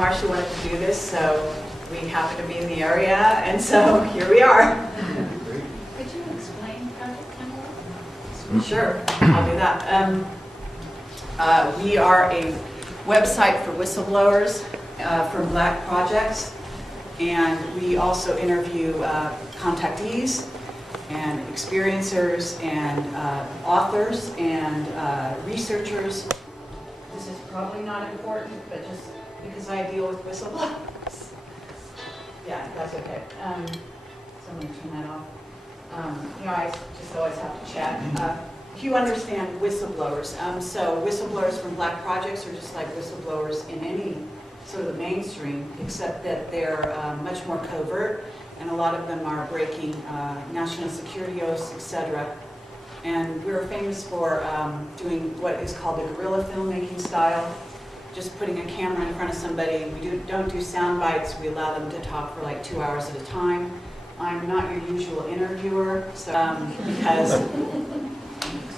Marshall wanted to do this, so we happen to be in the area, and so here we are. Could you explain Project Camelot? Sure, I'll do that. We are a website for whistleblowers from Black projects, and we also interview contactees and experiencers and authors and researchers. This is probably not important, but just because I deal with whistleblowers. Yeah, that's okay. So I'm going to turn that off. I just always have to chat. If you understand whistleblowers, so whistleblowers from Black projects are just like whistleblowers in any sort of mainstream, except that they're much more covert, and a lot of them are breaking national security oaths, etc. And we're famous for doing what is called the guerrilla filmmaking style, just putting a camera in front of somebody. We don't do sound bites. We allow them to talk for like 2 hours at a time. I'm not your usual interviewer, so, because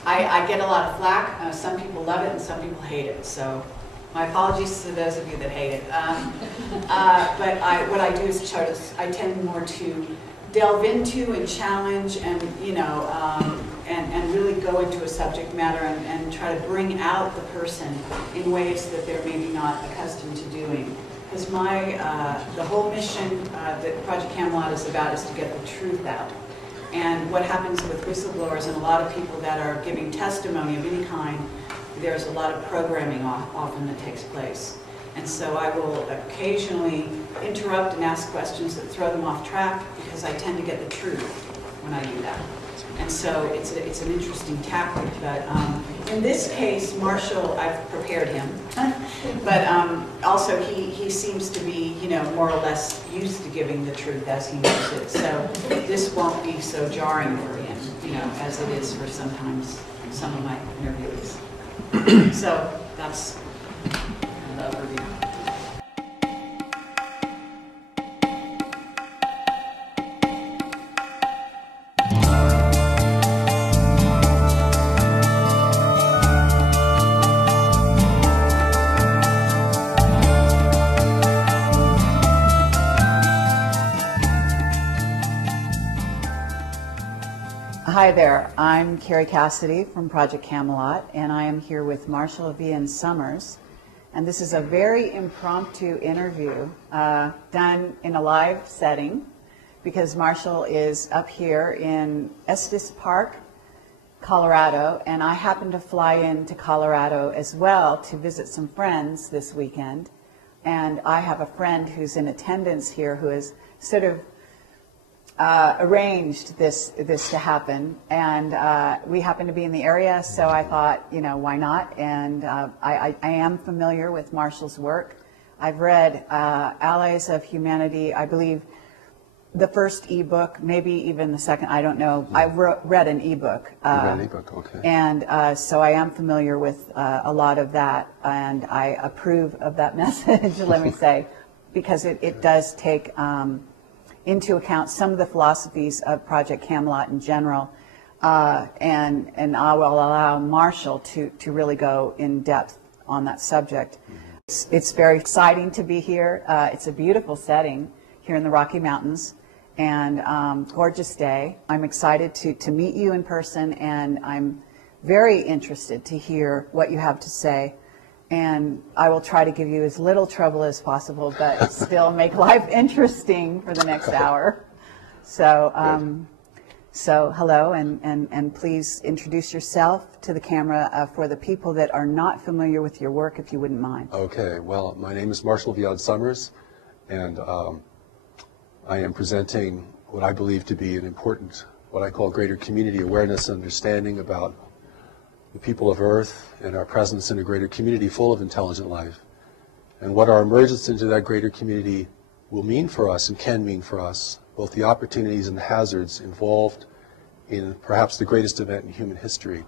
I get a lot of flack. Some people love it and some people hate it. So my apologies to those of you that hate it. But what I do is I tend more to delve into and challenge and, and really go into a subject matter and try to bring out the person in ways that they're maybe not accustomed to doing. Because the whole mission that Project Camelot is about is to get the truth out. And what happens with whistleblowers and a lot of people that are giving testimony of any kind, there's a lot of programming often that takes place. And so I will occasionally interrupt and ask questions that throw them off track because I tend to get the truth when I do that. And so it's an interesting tactic, but in this case, Marshall, I've prepared him, but also he seems to be, more or less used to giving the truth as he knows it. So this won't be so jarring for him, as it is for sometimes some of my interviewees. So that's the overview. Hi there, I'm Kerry Cassidy from Project Camelot, and I am here with Marshall Vian Summers. And this is a very impromptu interview done in a live setting because Marshall is up here in Estes Park, Colorado, and I happen to fly into Colorado as well to visit some friends this weekend. And I have a friend who's in attendance here who has sort of arranged this to happen, and we happen to be in the area, so I thought, why not? And I am familiar with Marshall's work. I've read Aliados da Humanidade, I believe the first ebook, maybe even the second, I don't know. I read an ebook. You read an ebook, okay. And so I am familiar with a lot of that, and I approve of that message, let me say, because it does take into account some of the philosophies of Project Camelot in general, and I will allow Marshall to really go in depth on that subject. It's very exciting to be here. It's a beautiful setting here in the Rocky Mountains, and gorgeous day. I'm excited to meet you in person, and I'm very interested to hear what you have to say. And I will try to give you as little trouble as possible, but still make life interesting for the next hour. So, so hello, and please introduce yourself to the camera for the people that are not familiar with your work, if you wouldn't mind. Okay, well, my name is Marshall Vian Summers, and I am presenting what I believe to be an important, what I call greater community awareness and understanding about the people of Earth and our presence in a greater community full of intelligent life, and what our emergence into that greater community will mean for us and can mean for us, both the opportunities and the hazards involved in perhaps the greatest event in human history.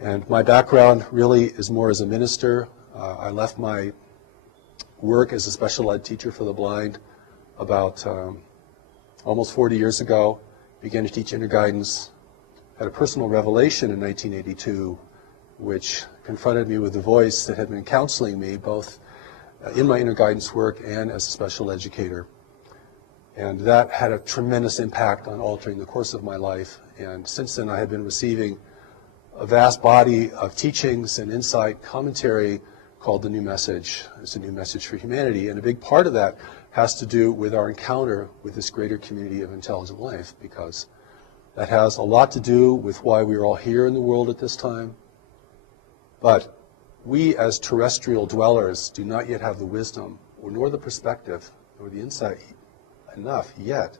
And my background really is more as a minister. I left my work as a special ed teacher for the blind about almost 40 years ago, began to teach interguidance. Had a personal revelation in 1982, which confronted me with the voice that had been counseling me, both in my inner guidance work and as a special educator. And that had a tremendous impact on altering the course of my life. And since then, I have been receiving a vast body of teachings and insight commentary called The New Message. It's a new message for humanity. And a big part of that has to do with our encounter with this greater community of intelligent life, because that has a lot to do with why we are all here in the world at this time. But we as terrestrial dwellers do not yet have the wisdom, or nor the perspective, nor the insight enough yet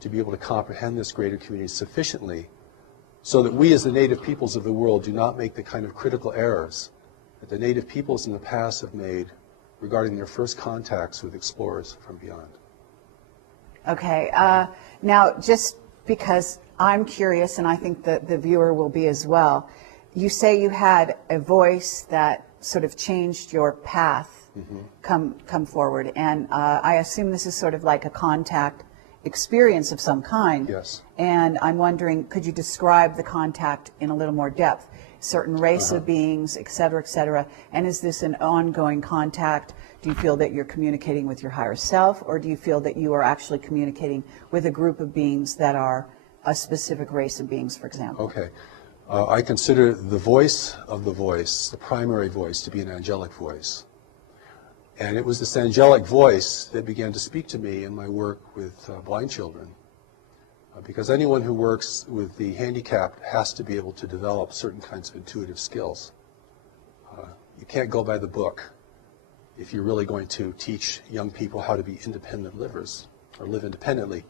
to be able to comprehend this greater community sufficiently so that we as the native peoples of the world do not make the kind of critical errors that the native peoples in the past have made regarding their first contacts with explorers from beyond. Okay, now just because I'm curious, and I think that the viewer will be as well, you say you had a voice that sort of changed your path come forward, and I assume this is sort of like a contact experience of some kind. Yes. And I'm wondering, could you describe the contact in a little more depth? Certain race of beings, et cetera, and is this an ongoing contact? Do you feel that you're communicating with your higher self, or do you feel that you are actually communicating with a group of beings that are a specific race of beings, for example? Okay. I consider the voice of the voice, the primary voice, to be an angelic voice. And it was this angelic voice that began to speak to me in my work with blind children. Because anyone who works with the handicapped has to be able to develop certain kinds of intuitive skills. You can't go by the book if you're really going to teach young people how to be independent livers or live independently.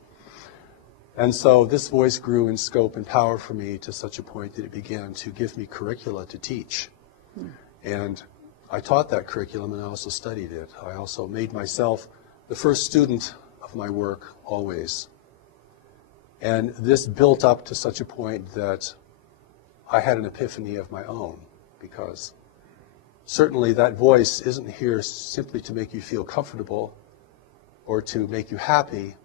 And so this voice grew in scope and power for me to such a point that it began to give me curricula to teach. And I taught that curriculum, and I also studied it. I also made myself the first student of my work always. And this built up to such a point that I had an epiphany of my own, because certainly that voice isn't here simply to make you feel comfortable or to make you happy,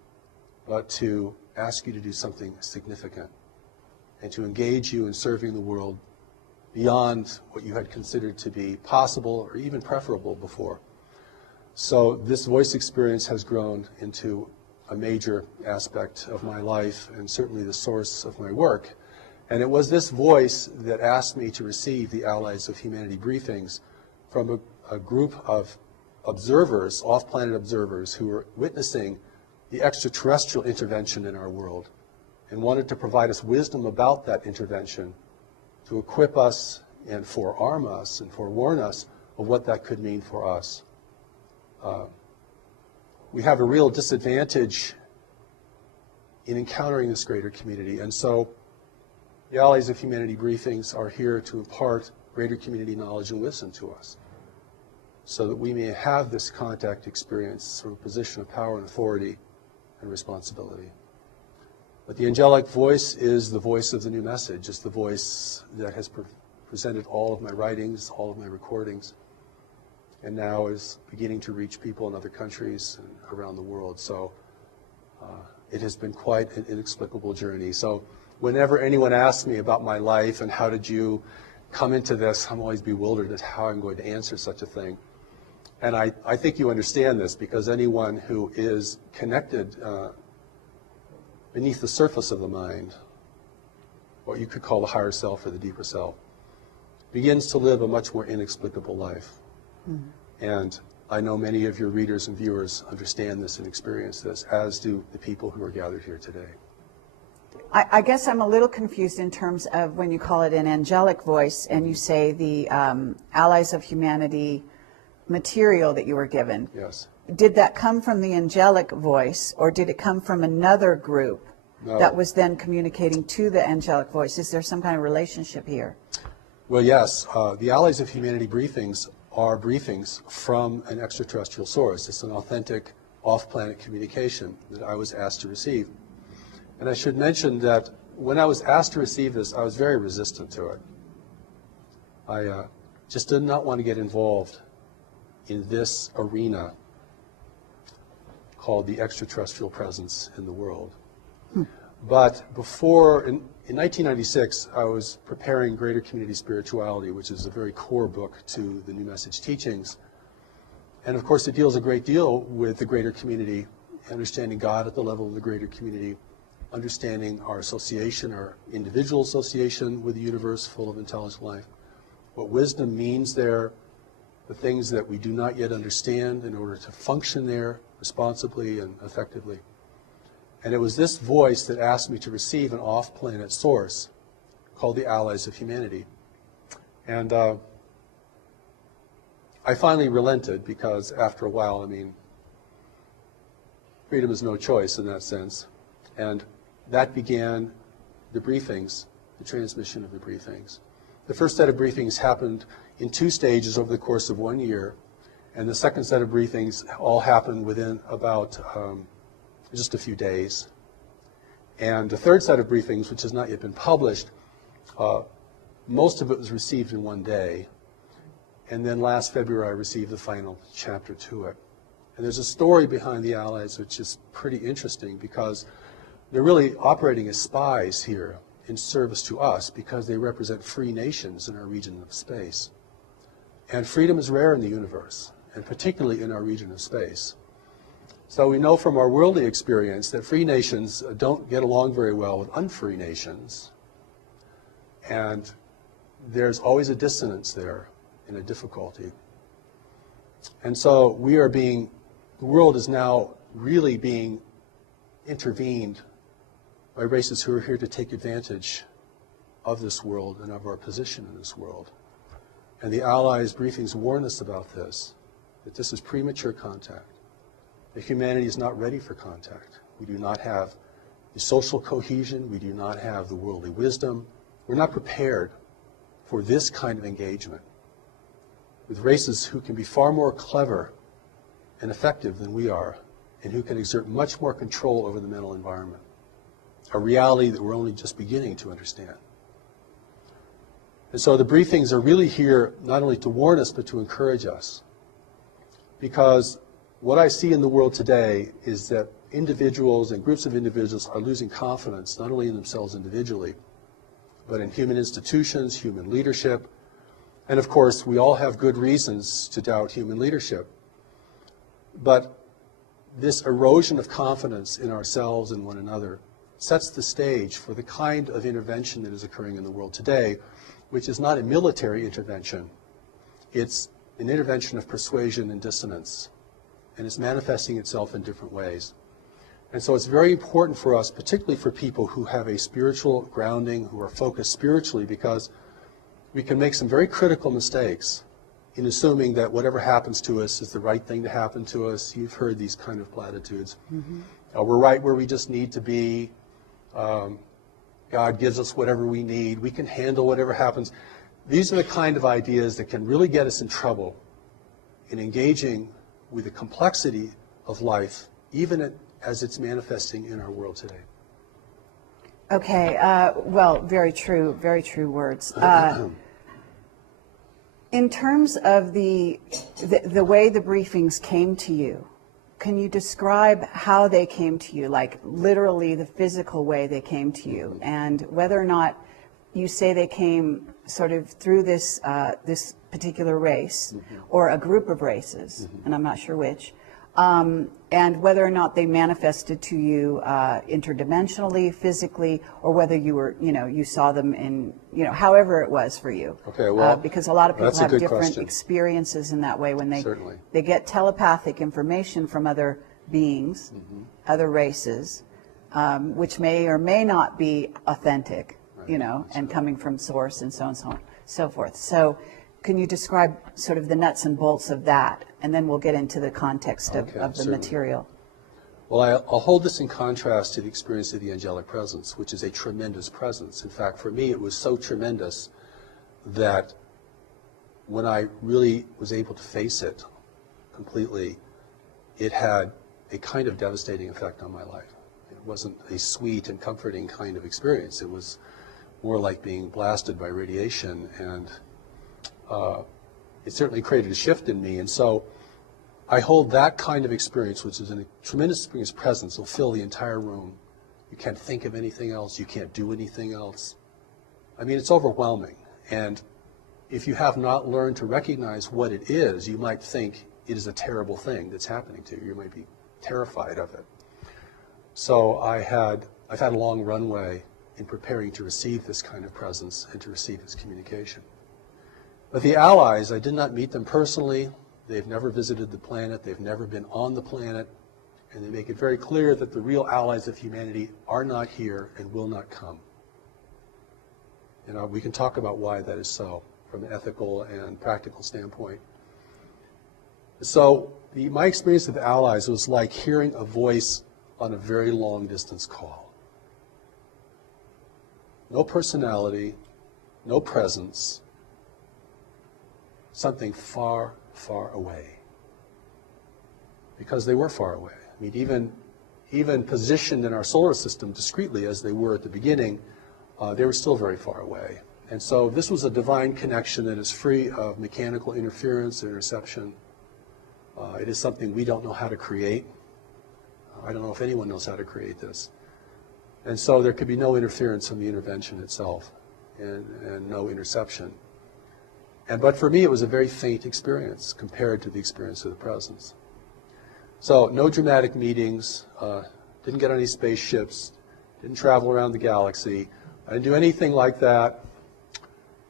but to ask you to do something significant and to engage you in serving the world beyond what you had considered to be possible or even preferable before. So this voice experience has grown into a major aspect of my life and certainly the source of my work. And it was this voice that asked me to receive the Allies of Humanity briefings from a group of observers, off-planet observers, who were witnessing the extraterrestrial intervention in our world and wanted to provide us wisdom about that intervention to equip us and forearm us and forewarn us of what that could mean for us. We have a real disadvantage in encountering this greater community, and so the Allies of Humanity briefings are here to impart greater community knowledge and wisdom to us so that we may have this contact experience from a position of power and authority and responsibility. But the angelic voice is the voice of the new message. It's the voice that has presented all of my writings, all of my recordings, and now is beginning to reach people in other countries and around the world. So it has been quite an inexplicable journey. So whenever anyone asks me about my life and how did you come into this, I'm always bewildered at how I'm going to answer such a thing. And I think you understand this, because anyone who is connected beneath the surface of the mind, what you could call the higher self or the deeper self, begins to live a much more inexplicable life. And I know many of your readers and viewers understand this and experience this, as do the people who are gathered here today. I guess I'm a little confused in terms of when you call it an angelic voice and you say the Allies of Humanity material that you were given. Yes. Did that come from the angelic voice, or did it come from another group that was then communicating to the angelic voice? Is there some kind of relationship here? Well, yes. The Allies of Humanity briefings are briefings from an extraterrestrial source. It's an authentic off-planet communication that I was asked to receive. And I should mention that when I was asked to receive this, I was very resistant to it. I just did not want to get involved in this arena called the extraterrestrial presence in the world. But before, in 1996, I was preparing Greater Community Spirituality, which is a very core book to the New Message teachings. And of course, it deals a great deal with the greater community, understanding God at the level of the greater community, understanding our association, our individual association with the universe full of intelligent life, what wisdom means there, the things that we do not yet understand in order to function there responsibly and effectively. And it was this voice that asked me to receive an off-planet source called the Aliados of Humanidade. And I finally relented because after a while, I mean, freedom is no choice in that sense. And that began the briefings, the transmission of the briefings. The first set of briefings happened in 2 stages over the course of 1 year, and the second set of briefings all happened within about just a few days. And the third set of briefings, which has not yet been published, most of it was received in 1 day. And then last February, I received the final chapter to it. And there's a story behind the Aliados which is pretty interesting because they're really operating as spies here in service to us because they represent free nations in our region of space. And freedom is rare in the universe, and particularly in our region of space. So we know from our worldly experience that free nations don't get along very well with unfree nations. And there's always a dissonance there and a difficulty. And so we are being, the world is now really being intervened by races who are here to take advantage of this world and of our position in this world. And the Allies briefings warn us about this, that this is premature contact, that humanity is not ready for contact. We do not have the social cohesion, we do not have the worldly wisdom. We're not prepared for this kind of engagement with races who can be far more clever and effective than we are, and who can exert much more control over the mental environment, a reality that we're only just beginning to understand. And so the briefings are really here not only to warn us, but to encourage us. Because what I see in the world today is that individuals and groups of individuals are losing confidence, not only in themselves individually, but in human institutions, human leadership. And of course, we all have good reasons to doubt human leadership. But this erosion of confidence in ourselves and one another sets the stage for the kind of intervention that is occurring in the world today, which is not a military intervention. It's an intervention of persuasion and dissonance, and it's manifesting itself in different ways. And so it's very important for us, particularly for people who have a spiritual grounding, who are focused spiritually, because we can make some very critical mistakes in assuming that whatever happens to us is the right thing to happen to us. You've heard these kind of platitudes. Mm-hmm. We're right where we just need to be. God gives us whatever we need. We can handle whatever happens. These are the kind of ideas that can really get us in trouble in engaging with the complexity of life, even as it's manifesting in our world today. Okay, well, very true words. In terms of the way the briefings came to you, can you describe how they came to you, like literally the physical way they came to you, and whether or not you say they came sort of through this this particular race or a group of races, and I'm not sure which, and whether or not they manifested to you interdimensionally, physically, or whether you were, you saw them in, however it was for you. Okay, well, because a lot of people have different question. Experiences in that way when Certainly. they get telepathic information from other beings, other races, which may or may not be authentic, Right. and coming from source and so on and so on, so forth. So can you describe sort of the nuts and bolts of that, and then we'll get into the context of the certainly. material. Well, I'll hold this in contrast to the experience of the angelic presence, which is a tremendous presence. In fact, for me, it was so tremendous that when I really was able to face it completely, it had a kind of devastating effect on my life. It wasn't a sweet and comforting kind of experience. It was more like being blasted by radiation, and it certainly created a shift in me. And so I hold that kind of experience, which is a tremendous experience presence, will fill the entire room. You can't think of anything else. You can't do anything else. I mean, it's overwhelming. And if you have not learned to recognize what it is, you might think it is a terrible thing that's happening to you. You might be terrified of it. So I've had a long runway in preparing to receive this kind of presence and to receive this communication. But the allies, I did not meet them personally. They've never visited the planet. They've never been on the planet. And they make it very clear that the real allies of humanity are not here and will not come. We can talk about why that is so from an ethical and practical standpoint. So my experience with the allies was like hearing a voice on a very long distance call. No personality, no presence, something far, far away. Because they were far away. I mean, even positioned in our solar system discreetly as they were at the beginning, they were still very far away. And so this was a divine connection that is free of mechanical interference or interception. It is something we don't know how to create. I don't know if anyone knows how to create this. And so there could be no interference from the intervention itself and no interception. But for me, it was a very faint experience compared to the experience of the presence. So no dramatic meetings, didn't get on any spaceships, didn't travel around the galaxy. I didn't do anything like that.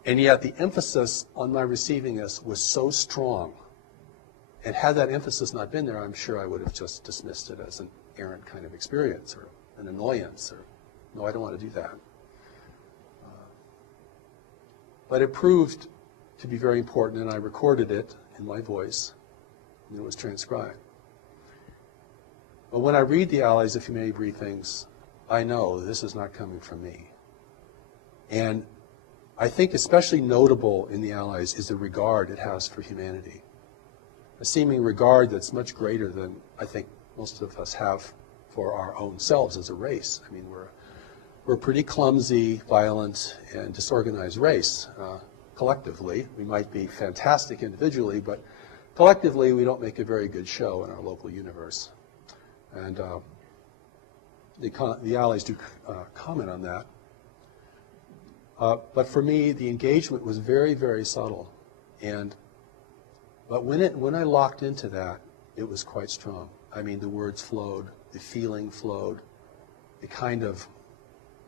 And yet the emphasis on my receiving this was so strong. And had that emphasis not been there, I'm sure I would have just dismissed it as an errant kind of experience or an annoyance. Or no, I don't want to do that. But it proved to be very important, and I recorded it in my voice, and it was transcribed. But when I read the Allies of Humanity briefings, I know this is not coming from me. And I think especially notable in the Allies is the regard it has for humanity. A seeming regard that's much greater than I think most of us have for our own selves as a race. I mean, we're a pretty clumsy, violent, and disorganized race. Collectively, we might be fantastic individually, but collectively we don't make a very good show in our local universe. And the Allies do comment on that. But for me, the engagement was very, very subtle. But when I locked into that, it was quite strong. I mean, the words flowed, the feeling flowed, the kind of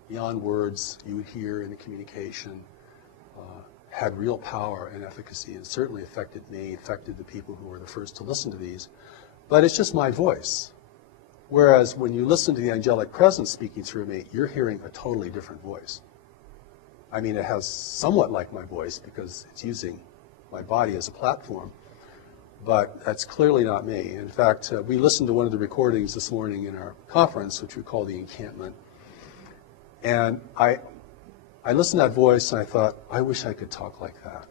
beyond words you would hear in a communication had real power and efficacy, and certainly affected me, affected the people who were the first to listen to these. But it's just my voice. Whereas when you listen to the angelic presence speaking through me, you're hearing a totally different voice. I mean, it has somewhat like my voice because it's using my body as a platform, but that's clearly not me. In fact, we listened to one of the recordings this morning in our conference, which we call the encampment, and I listened to that voice and I thought, I wish I could talk like that.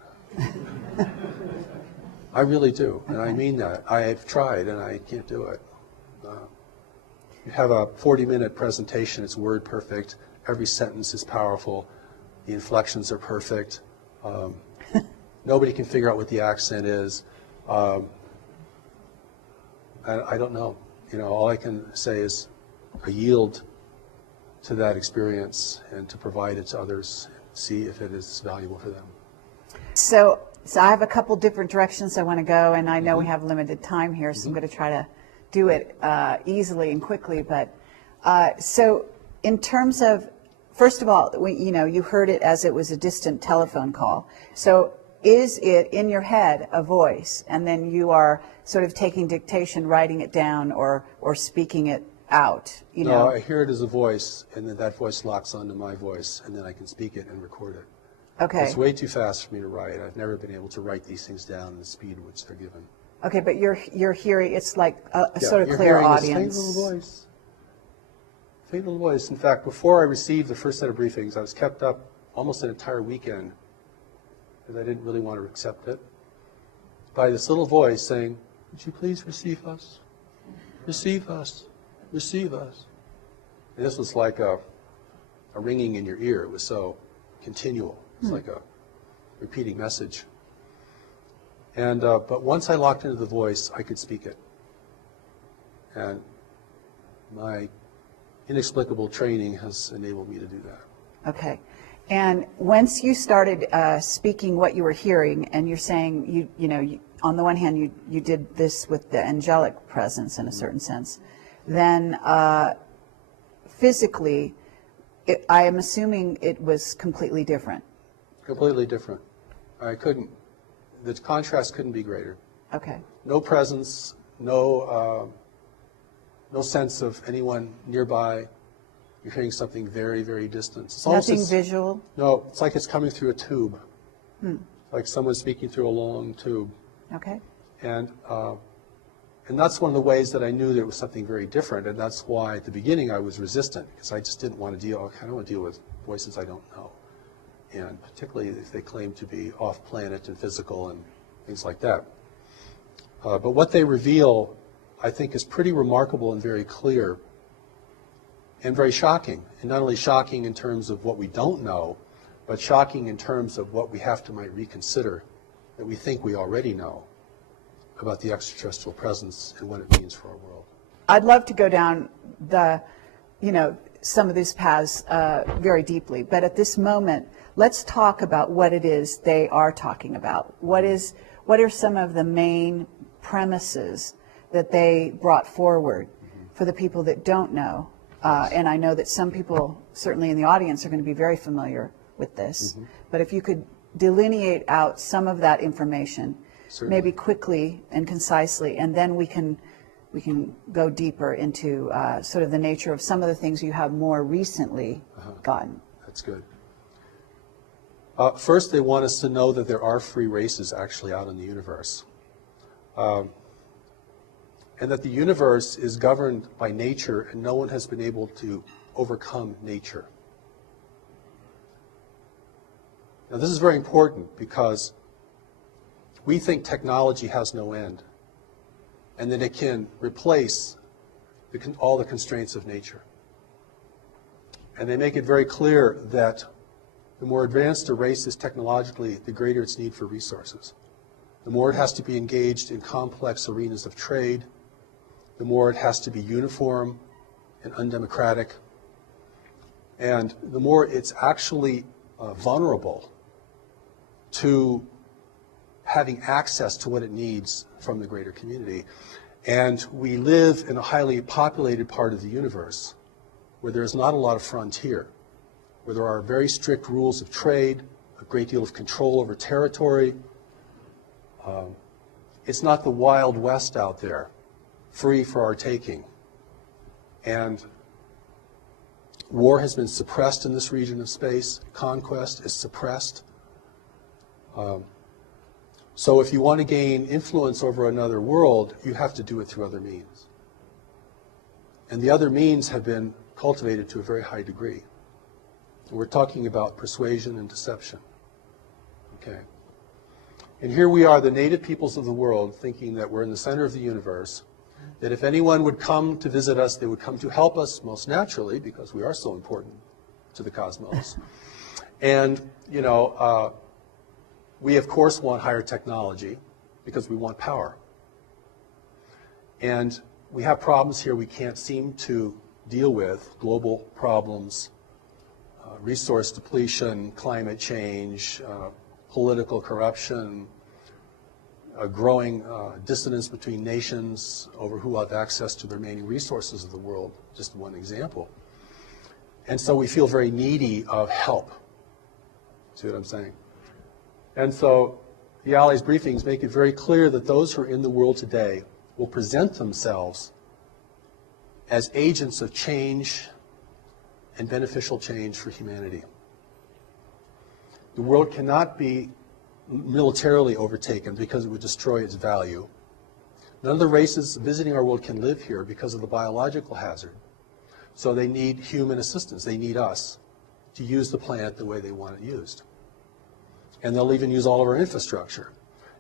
I really do, and I mean that. I've tried and I can't do it. You have a 40-minute presentation, it's word perfect, every sentence is powerful, the inflections are perfect, nobody can figure out what the accent is. I don't know. All I can say is I yield to that experience and to provide it to others, see if it is valuable for them. So I have a couple different directions I want to go, and I know we have limited time here, so I'm going to try to do it easily and quickly. But so in terms of, first of all, you heard it as it was a distant telephone call. So is it in your head a voice, and then you are sort of taking dictation, writing it down, or speaking it out? No, I hear it as a voice, and then that voice locks onto my voice, and then I can speak it and record it. Okay. It's way too fast for me to write. I've never been able to write these things down in the speed which they're given. Okay, but you're hearing, it's like a sort of clear audience. Faint little voice. Faint little voice. In fact, before I received the first set of briefings, I was kept up almost an entire weekend because I didn't really want to accept it, by this little voice saying, would you please receive us? Receive us. Receive us. And this was like a ringing in your ear. It was so continual. It's like a repeating message. And but once I locked into the voice, I could speak it. And my inexplicable training has enabled me to do that. Okay. And once you started speaking what you were hearing, and you're saying on the one hand, you did this with the angelic presence in a certain sense. Then physically, I am assuming it was completely different. Completely different. The contrast couldn't be greater. Okay. No presence, no sense of anyone nearby. You're hearing something very, very distant. It's Nothing visual? No, it's like it's coming through a tube. Like someone's speaking through a long tube. Okay. And that's one of the ways that I knew there was something very different, and that's why at the beginning I was resistant, because I just didn't want to deal with voices I don't know, and particularly if they claim to be off-planet and physical and things like that. But what they reveal, I think, is pretty remarkable and very clear and very shocking, and not only shocking in terms of what we don't know, but shocking in terms of what we have to might reconsider that we think we already know about the extraterrestrial presence and what it means for our world. I'd love to go down some of these paths very deeply, but at this moment, let's talk about what it is they are talking about. What are some of the main premises that they brought forward for the people that don't know? And I know that some people, certainly in the audience, are going to be very familiar with this. But if you could delineate out some of that information, Certainly. maybe quickly and concisely, and then we can go deeper into sort of the nature of some of the things you have more recently gotten. That's good. First, they want us to know that there are free races actually out in the universe. And that the universe is governed by nature, and no one has been able to overcome nature. Now, this is very important because we think technology has no end, and that it can replace all the constraints of nature. And they make it very clear that the more advanced a race is technologically, the greater its need for resources. The more it has to be engaged in complex arenas of trade, the more it has to be uniform and undemocratic, and the more it's actually vulnerable to having access to what it needs from the greater community. And we live in a highly populated part of the universe where there's not a lot of frontier, where there are very strict rules of trade, a great deal of control over territory. It's not the Wild West out there, free for our taking. And war has been suppressed in this region of space. Conquest is suppressed. So if you want to gain influence over another world, you have to do it through other means. And the other means have been cultivated to a very high degree. We're talking about persuasion and deception. Okay. And here we are, the native peoples of the world, thinking that we're in the center of the universe, that if anyone would come to visit us, they would come to help us, most naturally, because we are so important to the cosmos. And, we, of course, want higher technology because we want power. And we have problems here we can't seem to deal with, global problems, resource depletion, climate change, political corruption, a growing dissonance between nations over who have access to the remaining resources of the world, just one example. And so we feel very needy of help. See what I'm saying? And so the Allies briefings make it very clear that those who are in the world today will present themselves as agents of change and beneficial change for humanity. The world cannot be militarily overtaken because it would destroy its value. None of the races visiting our world can live here because of the biological hazard. So they need human assistance. They need us to use the planet the way they want it used. And they'll even use all of our infrastructure.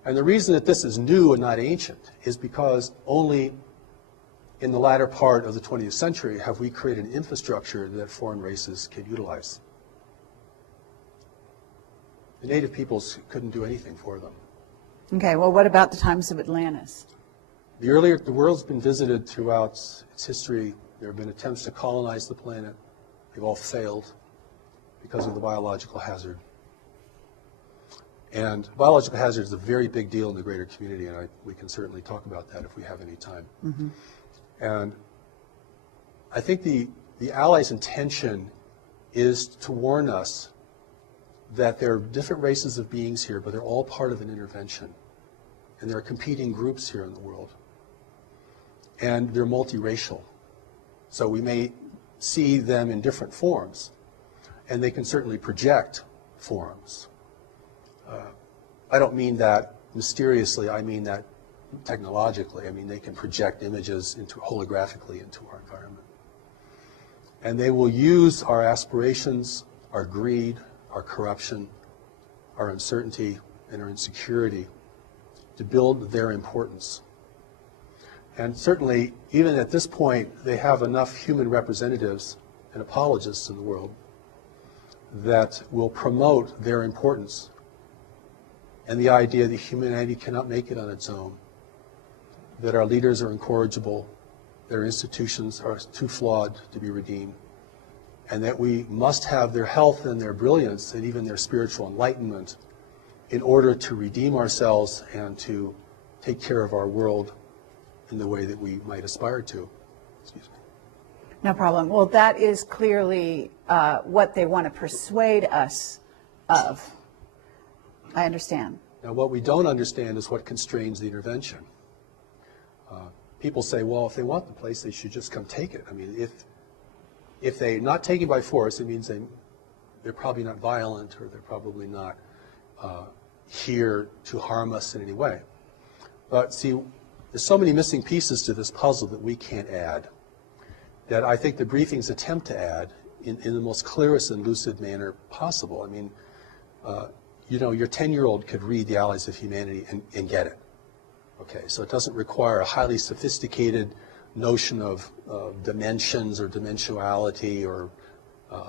And the reason that this is new and not ancient is because only in the latter part of the 20th century have we created an infrastructure that foreign races can utilize. The native peoples couldn't do anything for them. Okay, well, what about the times of Atlantis? The world's been visited throughout its history. There have been attempts to colonize the planet. They've all failed because of the biological hazard. And biological hazard is a very big deal in the greater community, and we can certainly talk about that if we have any time. And I think the Allies' intention is to warn us that there are different races of beings here, but they're all part of an intervention. And there are competing groups here in the world. And they're multiracial. So we may see them in different forms, and they can certainly project forms. I don't mean that mysteriously, I mean that technologically. I mean, they can project images holographically into our environment. And they will use our aspirations, our greed, our corruption, our uncertainty, and our insecurity to build their importance. And certainly, even at this point, they have enough human representatives and apologists in the world that will promote their importance and the idea that humanity cannot make it on its own, that our leaders are incorrigible, their institutions are too flawed to be redeemed, and that we must have their health and their brilliance and even their spiritual enlightenment in order to redeem ourselves and to take care of our world in the way that we might aspire to. Excuse me. No problem. Well, that is clearly what they want to persuade us of. I understand. Now, what we don't understand is what constrains the intervention. People say, well, if they want the place, they should just come take it. I mean, if they're not taken by force, it means they're probably not violent, or they're probably not here to harm us in any way. But see, there's so many missing pieces to this puzzle that we can't add, that I think the briefings attempt to add in the most clearest and lucid manner possible. I mean, you know, your 10-year-old could read the Allies of Humanity and get it. Okay, so it doesn't require a highly sophisticated notion of dimensions or dimensionality or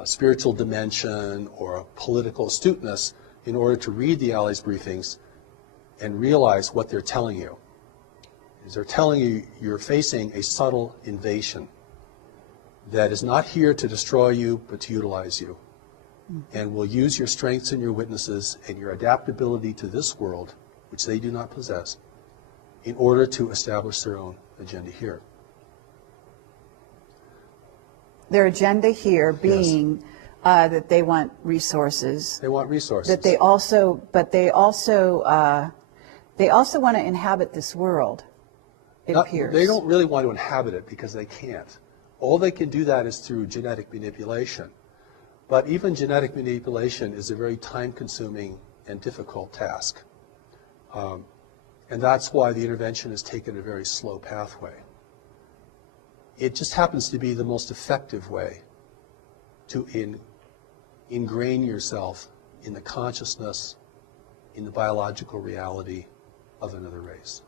spiritual dimension or political astuteness in order to read the Allies briefings and realize what they're telling you. Is they're telling you you're facing a subtle invasion that is not here to destroy you but to utilize you, and will use your strengths and your witnesses and your adaptability to this world, which they do not possess, in order to establish their own agenda here. Their agenda here being that they want resources. They want resources. That they also, but they also want to inhabit this world. It appears. They don't really want to inhabit it because they can't. All they can do that is through genetic manipulation. But even genetic manipulation is a very time-consuming and difficult task. And that's why the intervention has taken a very slow pathway. It just happens to be the most effective way to ingrain yourself in the consciousness, in the biological reality of another race.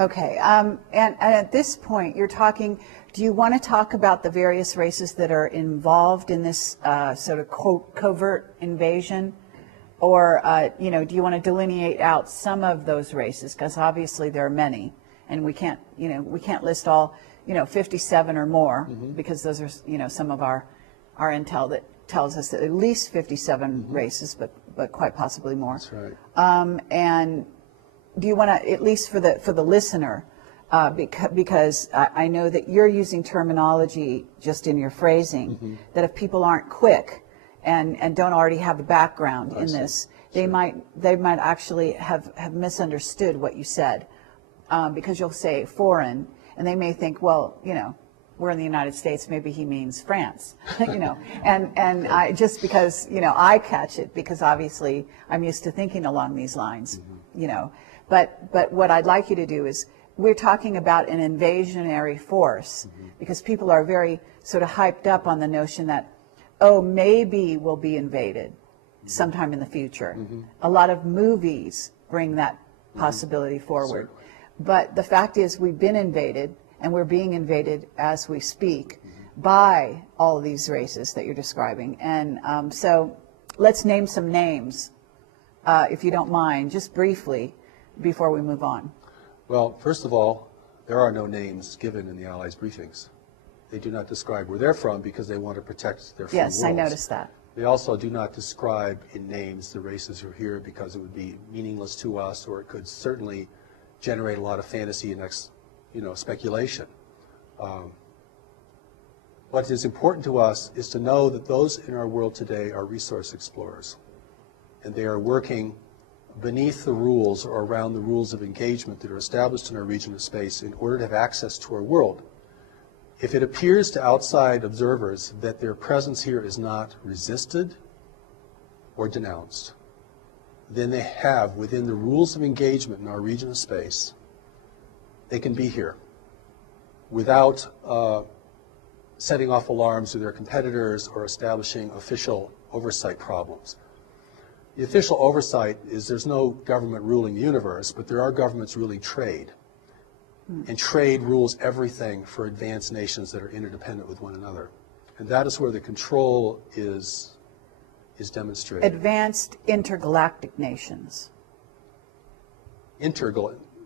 Okay, and at this point, you're talking, do you want to talk about the various races that are involved in this sort of covert invasion? Or, you know, do you want to delineate out some of those races? Because obviously there are many, and we can't, you know, we can't list all, you know, 57 or more, because those are, you know, some of our intel that tells us that at least 57 races, but quite possibly more. That's right. And do you want to, at least for the listener, because I know that you're using terminology just in your phrasing, that if people aren't quick and don't already have a background in this, they might actually have misunderstood what you said, because you'll say foreign, and they may think, well, you know, we're in the United States, maybe he means France, you know, and I just because, you know, I catch it because obviously I'm used to thinking along these lines, you know. But what I'd like you to do is, we're talking about an invasionary force, because people are very sort of hyped up on the notion that, oh, maybe we'll be invaded sometime in the future. A lot of movies bring that possibility forward. Certainly. But the fact is, we've been invaded, and we're being invaded as we speak by all of these races that you're describing. And so let's name some names, if you don't mind, just briefly, before we move on. Well, first of all, there are no names given in the Allies' briefings. They do not describe where they're from because they want to protect their free worlds. Yes, I noticed that. They also do not describe in names the races who are here because it would be meaningless to us, or it could certainly generate a lot of fantasy and speculation. What is important to us is to know that those in our world today are resource explorers, and they are working beneath the rules or around the rules of engagement that are established in our region of space in order to have access to our world. If it appears to outside observers that their presence here is not resisted or denounced, then they have, within the rules of engagement in our region of space, they can be here without setting off alarms to their competitors or establishing official oversight problems. The official oversight is there's no government ruling the universe, but there are governments ruling trade. And trade rules everything for advanced nations that are interdependent with one another. And that is where the control is demonstrated. Advanced intergalactic nations.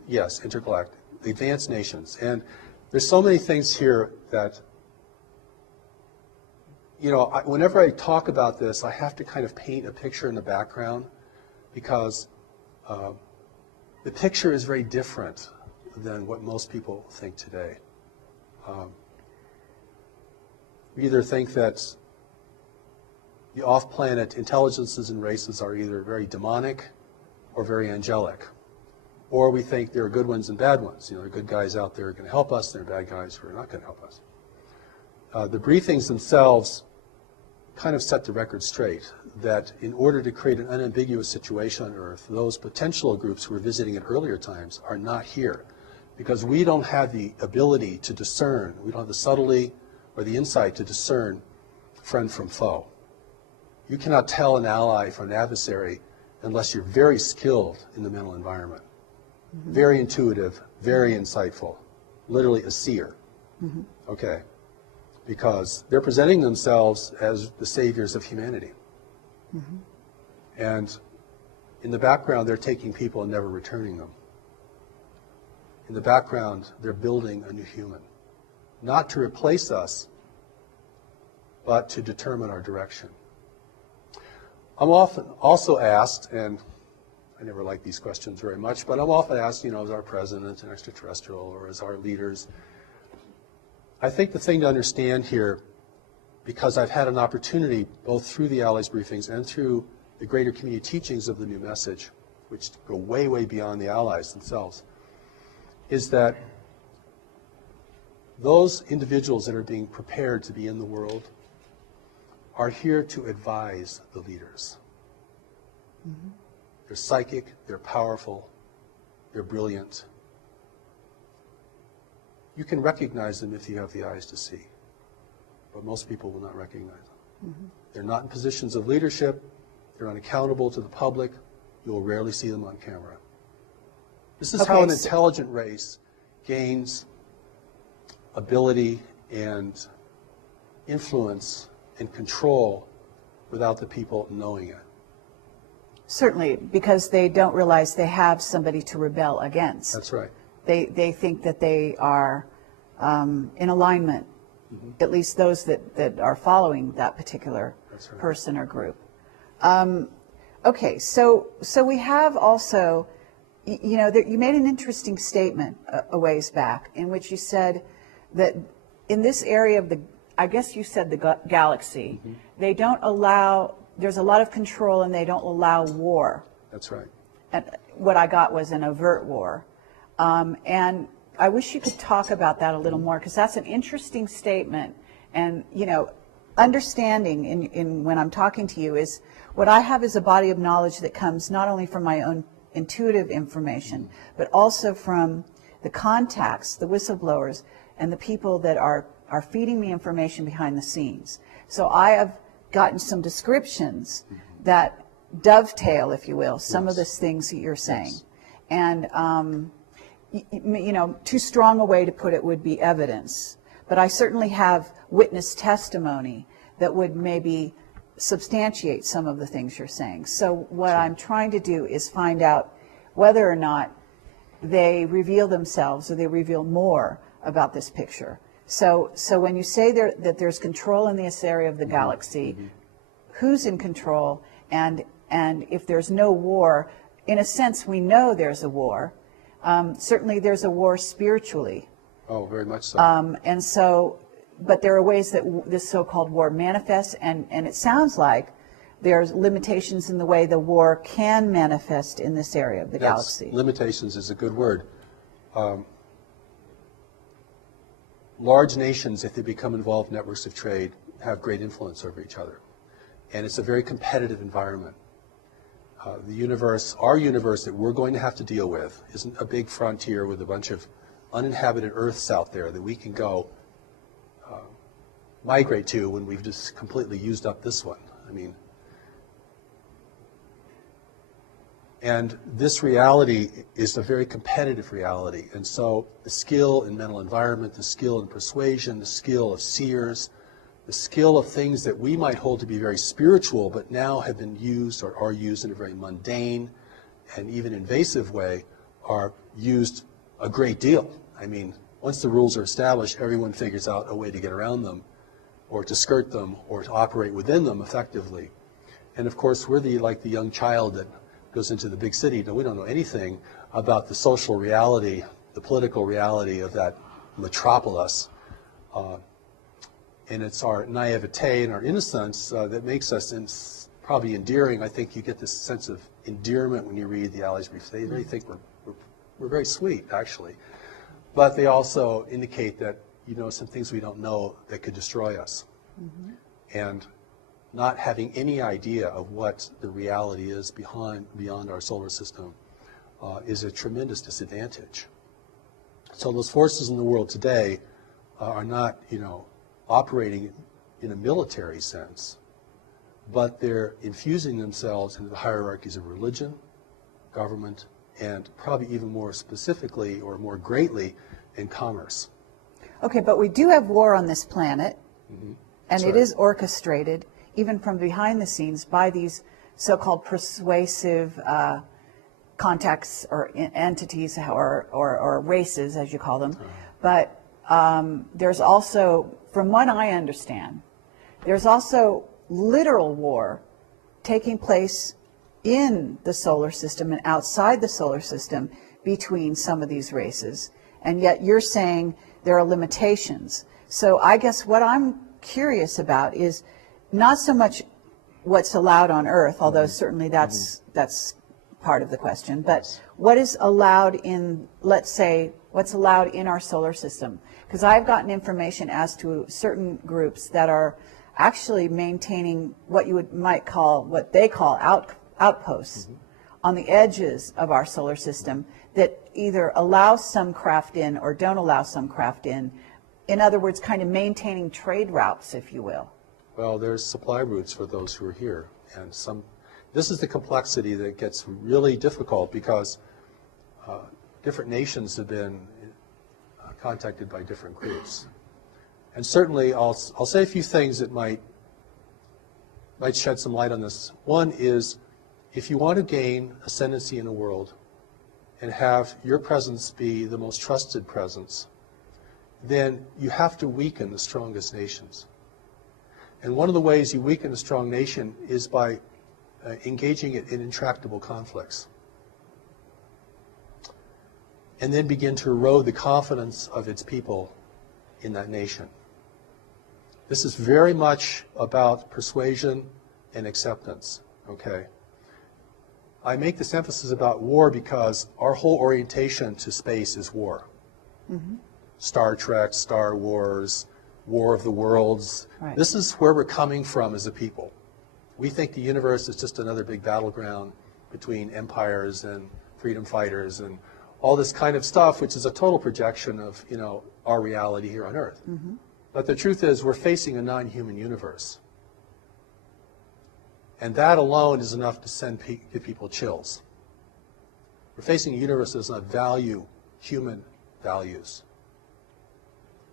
Yes, intergalactic. Advanced nations. And there's so many things here that, whenever I talk about this, I have to kind of paint a picture in the background because the picture is very different than what most people think today. We either think that the off-planet intelligences and races are either very demonic or very angelic, or we think there are good ones and bad ones. There are good guys out there who are going to help us, there are bad guys who are not going to help us. The briefings themselves kind of set the record straight that in order to create an unambiguous situation on Earth, those potential groups who were visiting at earlier times are not here because we don't have the ability to discern, we don't have the subtlety or the insight to discern friend from foe. You cannot tell an ally from an adversary unless you're very skilled in the mental environment. Mm-hmm. Very intuitive, very insightful, literally a seer. Mm-hmm. Okay. Because they're presenting themselves as the saviors of humanity. Mm-hmm. And in the background, they're taking people and never returning them. In the background, they're building a new human. Not to replace us, but to determine our direction. I'm often also asked, and I never like these questions very much, but I'm often asked, is our president an extraterrestrial or as our leaders? I think the thing to understand here, because I've had an opportunity both through the Allies briefings and through the greater community teachings of the new message, which go way, way beyond the Allies themselves, is that those individuals that are being prepared to be in the world are here to advise the leaders. Mm-hmm. They're psychic, they're powerful, they're brilliant. You can recognize them if you have the eyes to see, but most people will not recognize them. Mm-hmm. They're not in positions of leadership, they're unaccountable to the public, you will rarely see them on camera. This is how an intelligent race gains ability and influence and control without the people knowing it. Certainly, because they don't realize they have somebody to rebel against. That's right. They think that they are in alignment, mm-hmm. at least those that are following that particular right. person or group. Okay, so we have also, you made an interesting statement a ways back in which you said that in this area of I guess you said the galaxy, mm-hmm. they don't allow, there's a lot of control and they don't allow war. That's right. And what I got was an overt war. And I wish you could talk about that a little more because that's an interesting statement. And, understanding in when I'm talking to you is what I have is a body of knowledge that comes not only from my own intuitive information, but also from the contacts, the whistleblowers, and the people that are feeding me information behind the scenes. So I have gotten some descriptions that dovetail, if you will, some of the things that you're saying. Yes. And, too strong a way to put it would be evidence. But I certainly have witness testimony that would maybe substantiate some of the things you're saying. So what I'm trying to do is find out whether or not they reveal themselves or they reveal more about this picture. So when you say that there's control in this area of the galaxy, who's in control, and if there's no war, in a sense we know there's a war. Certainly there's a war spiritually. Oh, very much so. And so, but there are ways that this so-called war manifests, and it sounds like there's limitations in the way the war can manifest in this area of the galaxy. Limitations is a good word. Large nations, if they become involved in networks of trade, have great influence over each other. And it's a very competitive environment. The universe, our universe that we're going to have to deal with, isn't a big frontier with a bunch of uninhabited Earths out there that we can go migrate to when we've just completely used up this one. I mean, and this reality is a very competitive reality. And so the skill in mental environment, the skill in persuasion, the skill of seers, the skill of things that we might hold to be very spiritual, but now have been used or are used in a very mundane and even invasive way, are used a great deal. I mean, once the rules are established, everyone figures out a way to get around them, or to skirt them, or to operate within them effectively. And of course, we're like the young child that goes into the big city. We don't know anything about the social reality, the political reality of that metropolis. And it's our naivete and our innocence that makes us probably endearing. I think you get this sense of endearment when you read the Aliados briefs. They really think we're very sweet, actually. But they also indicate that, you know, some things we don't know that could destroy us. Mm-hmm. And not having any idea of what the reality is beyond our solar system is a tremendous disadvantage. So those forces in the world today are not, you know, operating in a military sense, but they're infusing themselves into the hierarchies of religion, government, and probably even more specifically or more greatly in commerce. Okay, but we do have war on this planet, Mm-hmm. and it is orchestrated, even from behind the scenes, by these so-called persuasive contacts or entities or races, as you call them. But there's also, from what I understand, there's also literal war taking place in the solar system and outside the solar system between some of these races. And yet you're saying there are limitations. So I guess what I'm curious about is not so much what's allowed on Earth, although certainly that's part of the question, but what is allowed in, let's say, what's allowed in our solar system? Because I've gotten information as to certain groups that are actually maintaining what you might call, what they call outposts on the edges of our solar system that either allow some craft in or don't allow some craft in. In other words, kind of maintaining trade routes, if you will. Well, there's supply routes for those who are here, and this is the complexity that gets really difficult because different nations have been contacted by different groups. And certainly I'll say a few things that might shed some light on this. One is, if you want to gain ascendancy in a world and have your presence be the most trusted presence, then you have to weaken the strongest nations. And one of the ways you weaken a strong nation is by engaging it in intractable conflicts. And then begin to erode the confidence of its people in that nation. This is very much about persuasion and acceptance, okay? I make this emphasis about war because our whole orientation to space is war. Mm-hmm. Star Trek, Star Wars, War of the Worlds. Right. This is where we're coming from as a people. We think the universe is just another big battleground between empires and freedom fighters and all this kind of stuff, which is a total projection of, you know, our reality here on Earth. Mm-hmm. But the truth is we're facing a non-human universe. And that alone is enough to give people chills. We're facing a universe that does not value human values.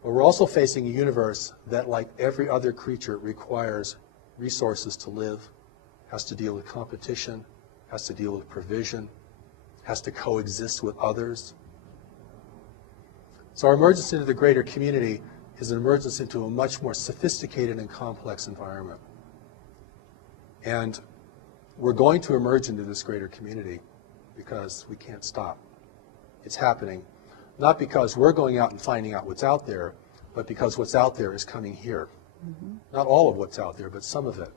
But we're also facing a universe that, like every other creature, requires resources to live, has to deal with competition, has to deal with provision, has to coexist with others. So our emergence into the greater community is an emergence into a much more sophisticated and complex environment. And we're going to emerge into this greater community because we can't stop. It's happening, not because we're going out and finding out what's out there, but because what's out there is coming here. Not all of what's out there, but some of it.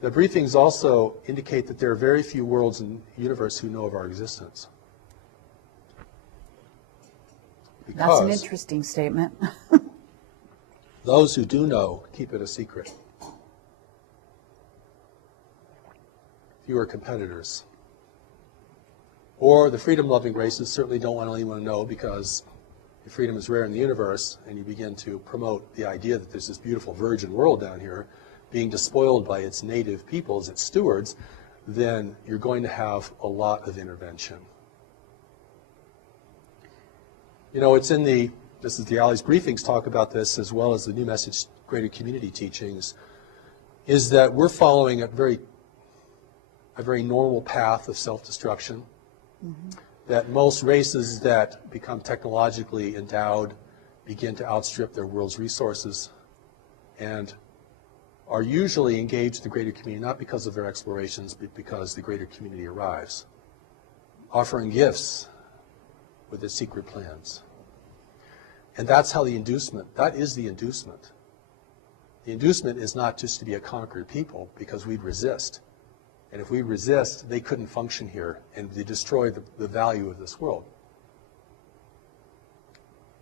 The briefings also indicate that there are very few worlds in the universe who know of our existence. That's an interesting statement. Those who do know keep it a secret. Fewer competitors. Or the freedom-loving races certainly don't want anyone to know, because if freedom is rare in the universe and you begin to promote the idea that there's this beautiful virgin world down here being despoiled by its native peoples, its stewards, then you're going to have a lot of intervention. You know, it's in the, this is the Ali's briefings talk about this, as well as the New Message Greater Community teachings, is that we're following a very normal path of self-destruction. That most races that become technologically endowed begin to outstrip their world's resources and are usually engaged in the greater community, not because of their explorations, but because the greater community arrives, offering gifts with their secret plans. And that's how the inducement, that is the inducement. The inducement is not just to be a conquered people, because we'd resist. And if we resist, they couldn't function here, and they destroy the value of this world.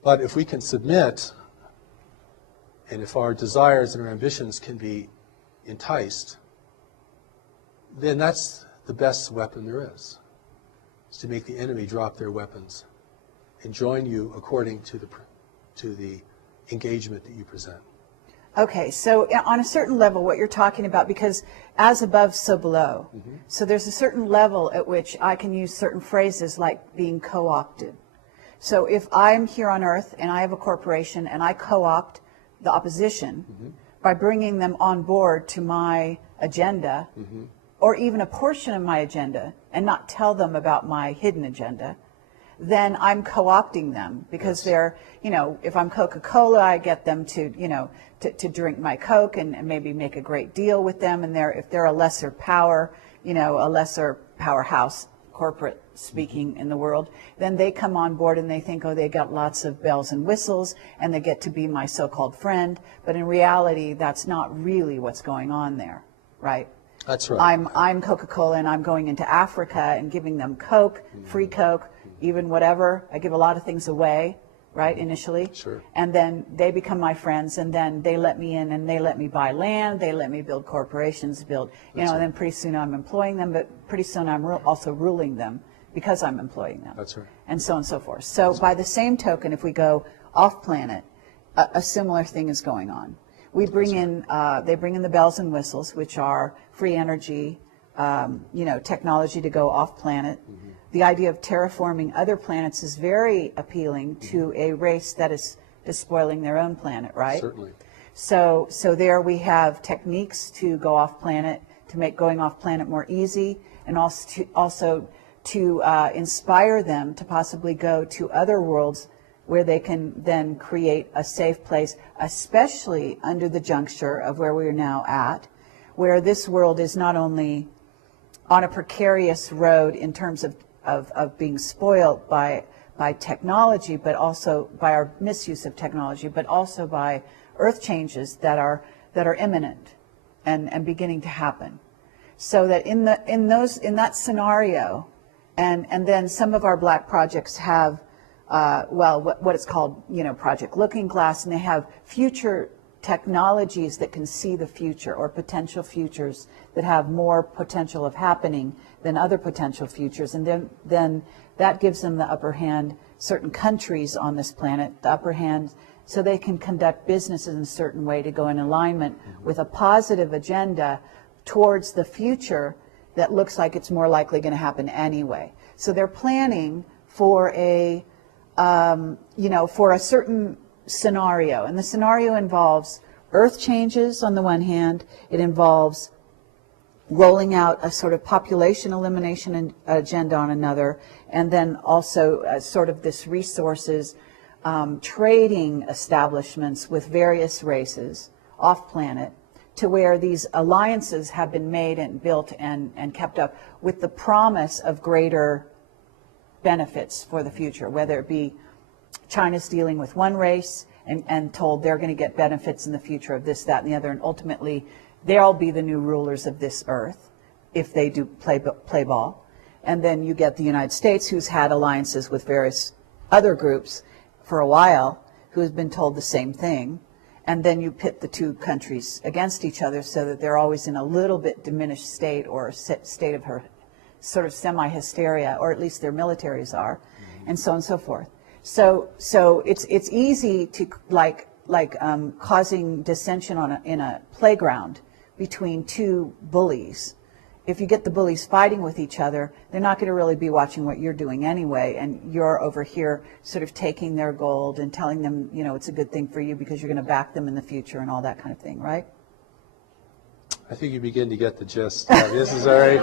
But if we can submit, and if our desires and our ambitions can be enticed, then that's the best weapon there is to make the enemy drop their weapons and join you according to the engagement that you present. Okay, so on a certain level, what you're talking about, because as above, so below. So there's a certain level at which I can use certain phrases like being co-opted. So if I'm here on Earth and I have a corporation and I co-opt the opposition by bringing them on board to my agenda, or even a portion of my agenda, and not tell them about my hidden agenda, then I'm co-opting them, because they're, you know, if I'm Coca-Cola, I get them to, you know, to drink my Coke and maybe make a great deal with them. And if they're a lesser power, you know, a lesser powerhouse, corporate speaking, in the world, then they come on board and they think, oh, they got lots of bells and whistles and they get to be my so-called friend. But in reality, that's not really what's going on there, right? That's right. I'm Coca-Cola and I'm going into Africa and giving them Coke, free Coke, even whatever. I give a lot of things away, right, initially. Sure. And then they become my friends, and then they let me in and they let me buy land, they let me build corporations, build, you know, and then pretty soon I'm employing them, but pretty soon I'm also ruling them because I'm employing them. That's right. And so on and so forth. So by the same token, if we go off planet, a similar thing is going on. We bring in, they bring in the bells and whistles, which are free energy, you know, technology to go off planet. The idea of terraforming other planets is very appealing to a race that is despoiling their own planet, right? Certainly. So there we have techniques to go off planet, to make going off planet more easy, and also to inspire them to possibly go to other worlds where they can then create a safe place, especially under the juncture of where we are now at, where this world is not only on a precarious road in terms of being spoiled by technology, but also by our misuse of technology, but also by earth changes that are imminent and beginning to happen. So that in that scenario, and then some of our black projects have what it's called, you know, Project Looking Glass, and they have future technologies that can see the future, or potential futures that have more potential of happening than other potential futures, and then that gives them the upper hand. Certain countries on this planet, the upper hand, so they can conduct businesses in a certain way to go in alignment with a positive agenda towards the future that looks like it's more likely going to happen anyway. So they're planning for a for a certain scenario, and the scenario involves earth changes on the one hand, it involves rolling out a sort of population elimination agenda on another, and then also sort of this resources trading establishments with various races off planet to where these alliances have been made and built and kept up with the promise of greater benefits for the future, whether it be China's dealing with one race and told they're going to get benefits in the future of this, that, and the other, and ultimately they'll be the new rulers of this earth if they do play ball. And then you get the United States, who's had alliances with various other groups for a while, who has been told the same thing. And then you pit the two countries against each other so that they're always in a little bit diminished state or state of sort of semi-hysteria, or at least their militaries are, and so on and so forth. So it's easy to causing dissension in a playground between two bullies. If you get the bullies fighting with each other, they're not going to really be watching what you're doing anyway, and you're over here sort of taking their gold and telling them, you know, it's a good thing for you because you're going to back them in the future and all that kind of thing, right? I think you begin to get the gist. This is very,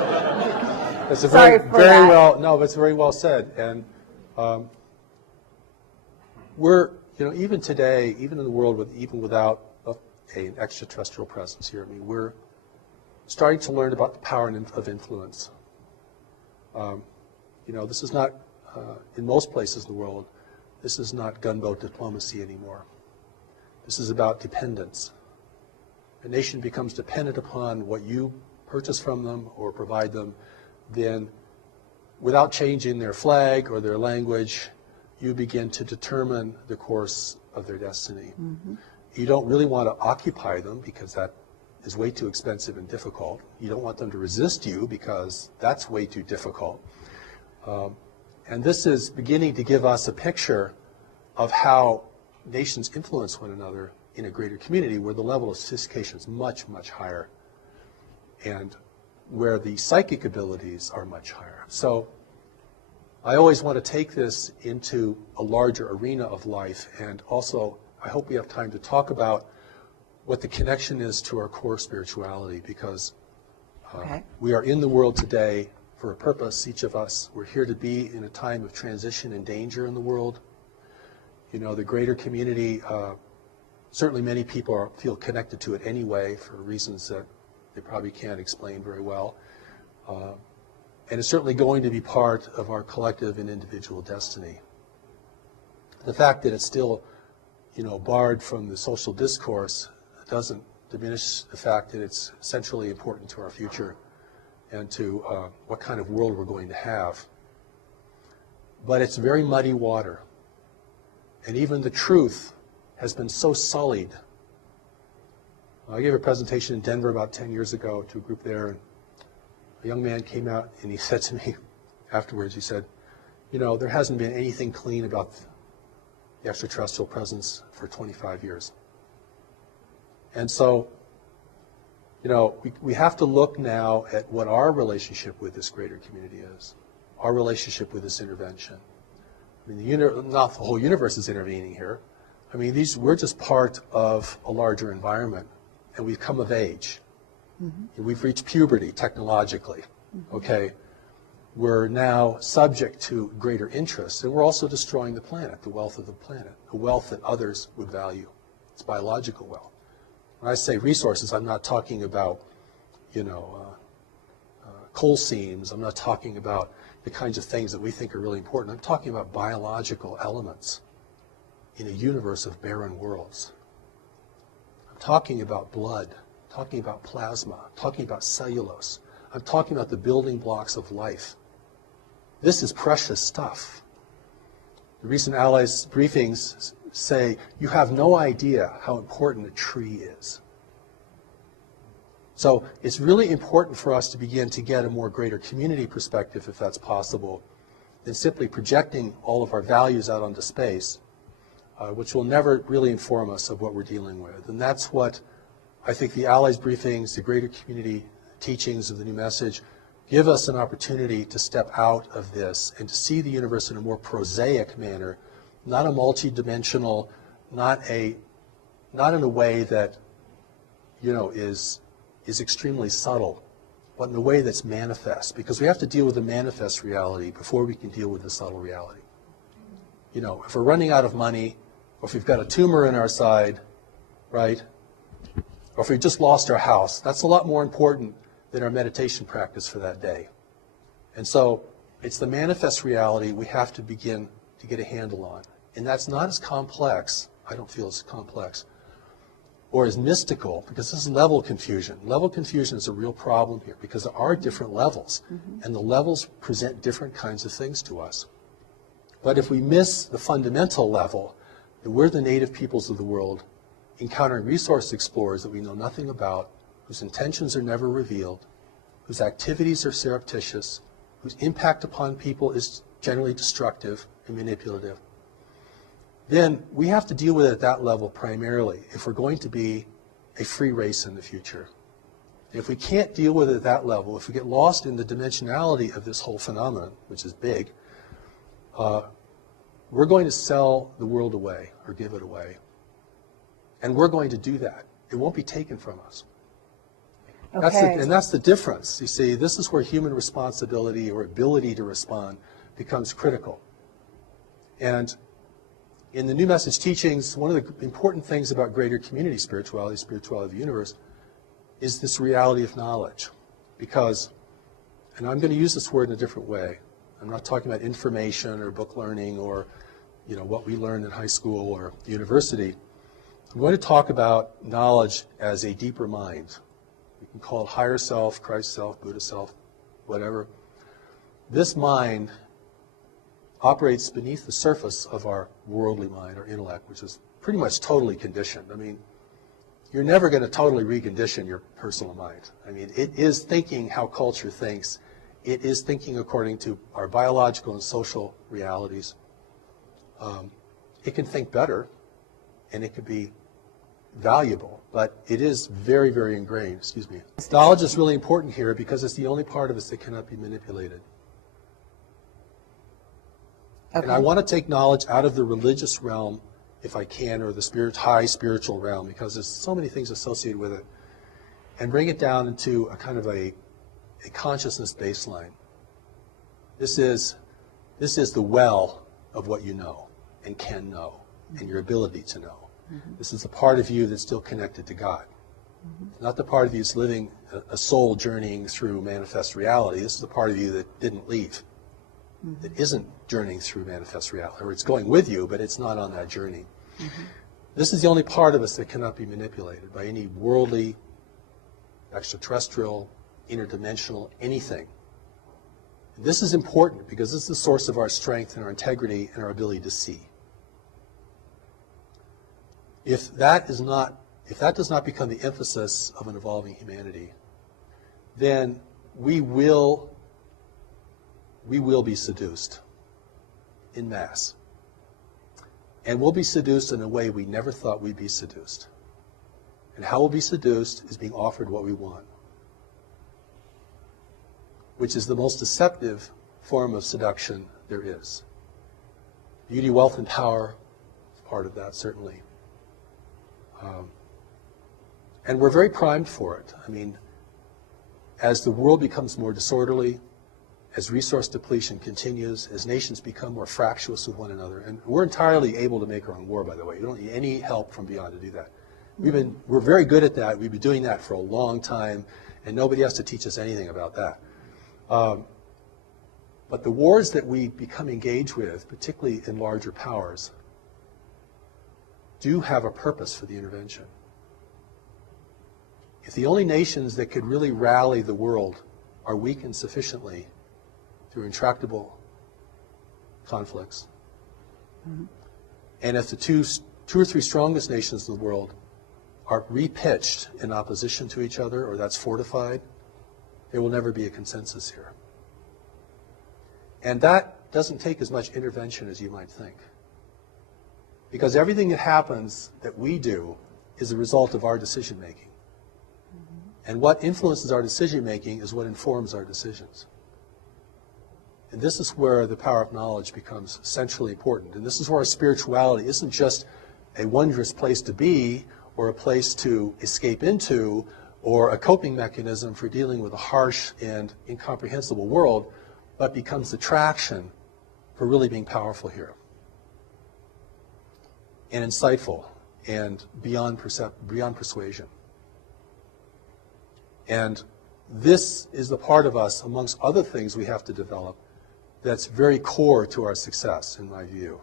it's a Sorry very, for very that. well, no, but it's very well said. And we're, you know, even today, even in the world even without an extraterrestrial presence here, I mean, we're starting to learn about the power of influence. You know, this is not, in most places in the world, this is not gunboat diplomacy anymore. This is about dependence. A nation becomes dependent upon what you purchase from them or provide them, then without changing their flag or their language, you begin to determine the course of their destiny. Mm-hmm. You don't really want to occupy them because that is way too expensive and difficult. You don't want them to resist you because that's way too difficult. And this is beginning to give us a picture of how nations influence one another in a greater community where the level of sophistication is much, much higher and where the psychic abilities are much higher. So I always want to take this into a larger arena of life, and also I hope we have time to talk about what the connection is to our core spirituality, because we are in the world today for a purpose, each of us. We're here to be in a time of transition and danger in the world. You know, the greater community, certainly many people feel connected to it anyway for reasons that they probably can't explain very well. And it's certainly going to be part of our collective and individual destiny. The fact that it's still, you know, barred from the social discourse doesn't diminish the fact that it's centrally important to our future and to what kind of world we're going to have. But it's very muddy water. And even the truth has been so sullied. I gave a presentation in Denver about 10 years ago to a group there, and a young man came out and he said to me afterwards, he said, you know, there hasn't been anything clean about the extraterrestrial presence for 25 years. And so, you know, we have to look now at what our relationship with this greater community is, our relationship with this intervention. I mean, not the whole universe is intervening here. I mean, we're just part of a larger environment, and we've come of age. Mm-hmm. We've reached puberty technologically, okay? We're now subject to greater interests, and we're also destroying the planet, the wealth of the planet, the wealth that others would value. It's biological wealth. When I say resources, I'm not talking about, you know, coal seams. I'm not talking about the kinds of things that we think are really important. I'm talking about biological elements in a universe of barren worlds. I'm talking about blood, talking about plasma, talking about cellulose. I'm talking about the building blocks of life. This is precious stuff. The recent Allies briefings say, you have no idea how important a tree is. So it's really important for us to begin to get a more greater community perspective, if that's possible, than simply projecting all of our values out onto space, which will never really inform us of what we're dealing with. And that's what I think the Allies briefings, the greater community teachings of the new message, give us an opportunity to step out of this and to see the universe in a more prosaic manner, not a multi-dimensional, not in a way that, you know, is extremely subtle, but in a way that's manifest, because we have to deal with the manifest reality before we can deal with the subtle reality. You know, if we're running out of money, or if we've got a tumor in our side, right, or if we just lost our house, that's a lot more important than our meditation practice for that day. And so it's the manifest reality we have to begin to get a handle on. And that's not as complex, I don't feel as complex, or as mystical, because this is level confusion. Level confusion is a real problem here, because there are different levels, and the levels present different kinds of things to us. But if we miss the fundamental level, then we're the native peoples of the world, encountering resource explorers that we know nothing about, whose intentions are never revealed, whose activities are surreptitious, whose impact upon people is generally destructive and manipulative. Then we have to deal with it at that level primarily if we're going to be a free race in the future. If we can't deal with it at that level, if we get lost in the dimensionality of this whole phenomenon, which is big, we're going to sell the world away or give it away. And we're going to do that. It won't be taken from us. Okay. And that's the difference. You see, this is where human responsibility or ability to respond becomes critical. And in the New Message teachings, one of the important things about greater community spirituality of the universe, is this reality of knowledge. Because, and I'm going to use this word in a different way. I'm not talking about information or book learning or, what we learned in high school or university. I'm going to talk about knowledge as a deeper mind. We can call it higher self, Christ self, Buddha self, whatever. This mind operates beneath the surface of our worldly mind, our intellect, which is pretty much totally conditioned. I mean, you're never going to totally recondition your personal mind. I mean, it is thinking how culture thinks. It is thinking according to our biological and social realities. It can think better, and it can be valuable, but it is very, very ingrained. Excuse me. Knowledge is really important here because it's the only part of us that cannot be manipulated. Okay. And I want to take knowledge out of the religious realm, if I can, or the high spiritual realm, because there's so many things associated with it, and bring it down into a kind of a consciousness baseline. This is the well of what you know and can know, and your ability to know. This is the part of you that's still connected to God. Not the part of you that's living a soul journeying through manifest reality. This is the part of you that didn't leave, that isn't journeying through manifest reality, or it's going with you, but it's not on that journey. This is the only part of us that cannot be manipulated by any worldly, extraterrestrial, interdimensional, anything. This is important because this is the source of our strength and our integrity and our ability to see. If that does not become the emphasis of an evolving humanity, then we will be seduced in mass. And we'll be seduced in a way we never thought we'd be seduced. And how we'll be seduced is being offered what we want, which is the most deceptive form of seduction there is. Beauty, wealth, and power is part of that, certainly. And we're very primed for it. I mean, as the world becomes more disorderly, as resource depletion continues, as nations become more fractious with one another, and we're entirely able to make our own war, by the way. You don't need any help from beyond to do that. We're very good at that. We've been doing that for a long time, and nobody has to teach us anything about that. But the wars that we become engaged with, particularly in larger powers, do have a purpose for the intervention. If the only nations that could really rally the world are weakened sufficiently through intractable conflicts, and if the two or three strongest nations in the world are repitched in opposition to each other, or that's fortified, there will never be a consensus here. And that doesn't take as much intervention as you might think. Because everything that happens that we do is a result of our decision making. And what influences our decision making is what informs our decisions. And this is where the power of knowledge becomes centrally important. And this is where our spirituality isn't just a wondrous place to be, or a place to escape into, or a coping mechanism for dealing with a harsh and incomprehensible world, but becomes the traction for really being powerful here, and insightful, and beyond persuasion. And this is the part of us, amongst other things we have to develop, that's very core to our success, in my view.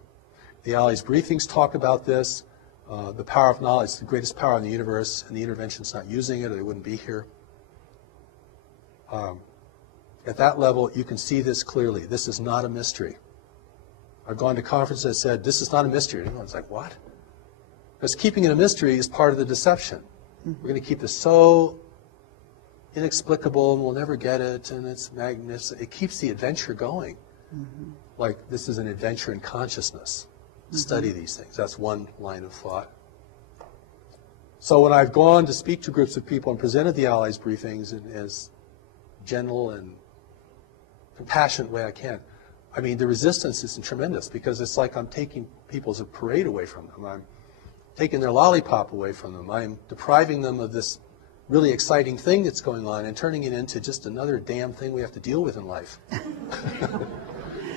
The Aliados briefings talk about this. The power of knowledge is the greatest power in the universe, and the intervention's not using it, or they wouldn't be here. At that level, you can see this clearly. This is not a mystery. I've gone to conferences that said, this is not a mystery. And everyone's like, what? Because keeping it a mystery is part of the deception. We're going to keep this so inexplicable, and we'll never get it, and it's magnificent. It keeps the adventure going. Like, this is an adventure in consciousness. Study these things. That's one line of thought. So when I've gone to speak to groups of people and presented the Aliados briefings in as gentle and compassionate way I can, I mean, the resistance is tremendous, because it's like I'm taking people's parade away from them. I'm taking their lollipop away from them. I'm depriving them of this really exciting thing that's going on and turning it into just another damn thing we have to deal with in life.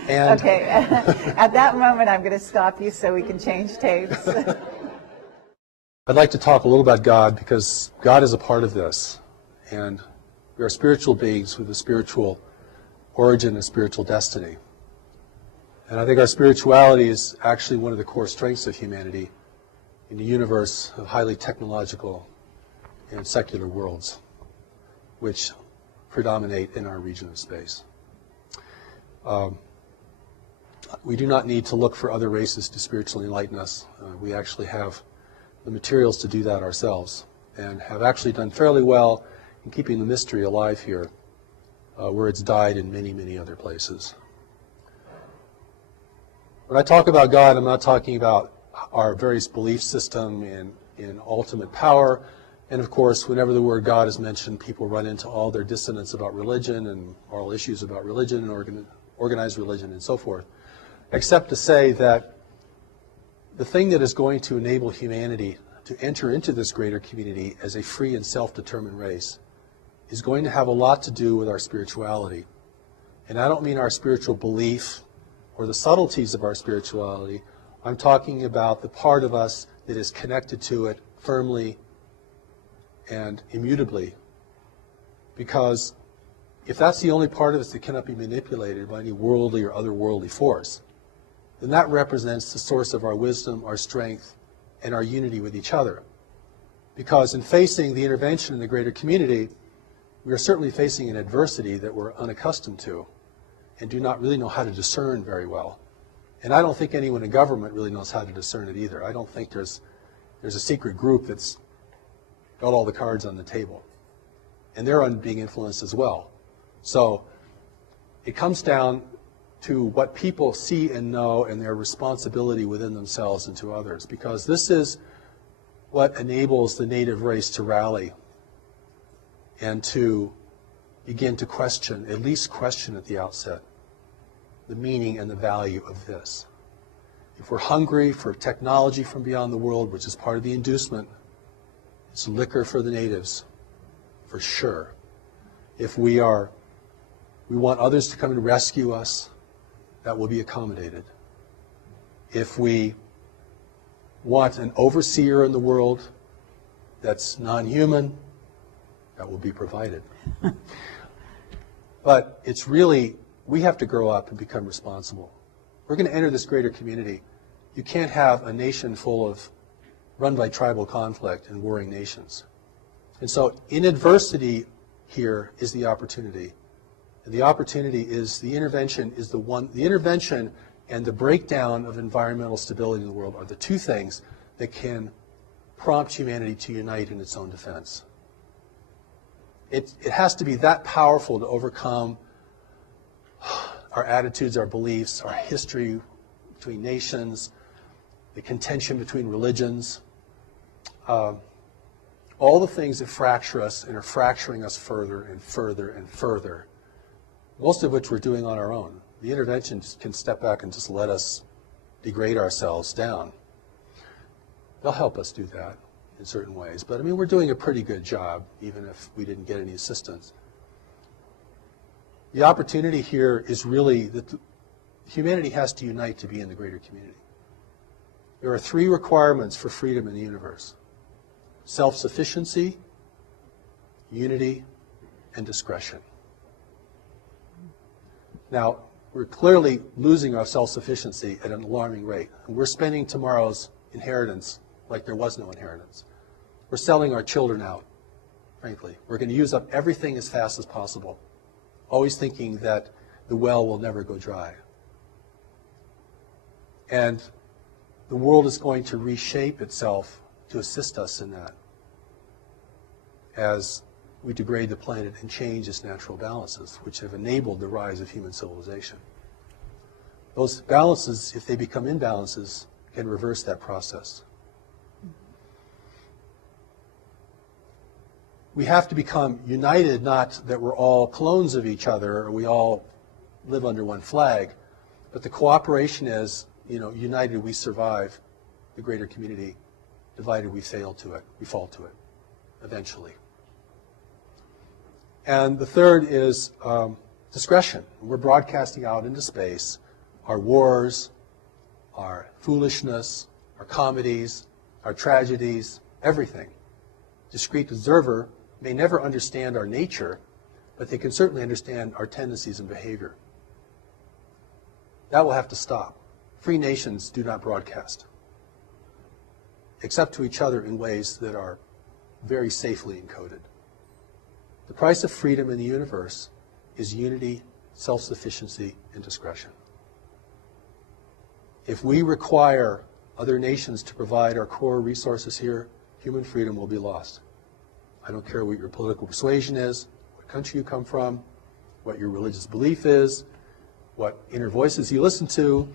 And Okay, at that moment I'm going to stop you so we can change tapes. I'd like to talk a little about God, because God is a part of this. And we are spiritual beings with a spiritual origin and spiritual destiny. And I think our spirituality is actually one of the core strengths of humanity in a universe of highly technological and secular worlds, which predominate in our region of space. We do not need to look for other races to spiritually enlighten us. We actually have the materials to do that ourselves, and have actually done fairly well in keeping the mystery alive here, where it's died in many, many other places. When I talk about God, I'm not talking about our various belief system in ultimate power. And of course, whenever the word God is mentioned, people run into all their dissonance about religion and moral issues about religion and organized religion and so forth. Except to say that the thing that is going to enable humanity to enter into this greater community as a free and self-determined race is going to have a lot to do with our spirituality. And I don't mean our spiritual belief or the subtleties of our spirituality. I'm talking about the part of us that is connected to it firmly and immutably. Because if that's the only part of us that cannot be manipulated by any worldly or otherworldly force, then that represents the source of our wisdom, our strength, and our unity with each other. Because in facing the intervention in the greater community, we are certainly facing an adversity that we're unaccustomed to and do not really know how to discern very well. And I don't think anyone in government really knows how to discern it either. I don't think there's a secret group that's got all the cards on the table. And they're being influenced as well. So it comes down to what people see and know and their responsibility within themselves and to others, because this is what enables the native race to rally and to begin to question, at least question at the outset, the meaning and the value of this. If we're hungry for technology from beyond the world, which is part of the inducement, it's liquor for the natives, for sure. If we want others to come and rescue us, that will be accommodated. If we want an overseer in the world that's non-human, that will be provided. But it's really, we have to grow up and become responsible. We're going to enter this greater community. You can't have a nation full of run by tribal conflict and warring nations. And so in adversity here is the opportunity. And the opportunity is the intervention and the breakdown of environmental stability in the world are the two things that can prompt humanity to unite in its own defense. It has to be that powerful to overcome our attitudes, our beliefs, our history between nations, the contention between religions, all the things that fracture us and are fracturing us further and further and further, most of which we're doing on our own. The intervention can step back and just let us degrade ourselves down. They'll help us do that in certain ways. But I mean, we're doing a pretty good job, even if we didn't get any assistance. The opportunity here is really that humanity has to unite to be in the greater community. There are three requirements for freedom in the universe: self-sufficiency, unity, and discretion. Now, we're clearly losing our self-sufficiency at an alarming rate. And we're spending tomorrow's inheritance like there was no inheritance. We're selling our children out, frankly. We're going to use up everything as fast as possible, always thinking that the well will never go dry. And the world is going to reshape itself to assist us in that as we degrade the planet and change its natural balances, which have enabled the rise of human civilization. Those balances, if they become imbalances, can reverse that process. We have to become united, not that we're all clones of each other or we all live under one flag, but the cooperation is, united we survive the greater community, divided we fail to it, we fall to it, eventually. And the third is discretion. We're broadcasting out into space our wars, our foolishness, our comedies, our tragedies, everything. Discrete observer may never understand our nature, but they can certainly understand our tendencies and behavior. That will have to stop. Free nations do not broadcast, except to each other in ways that are very safely encoded. The price of freedom in the universe is unity, self-sufficiency, and discretion. If we require other nations to provide our core resources here, human freedom will be lost. I don't care what your political persuasion is, what country you come from, what your religious belief is, what inner voices you listen to.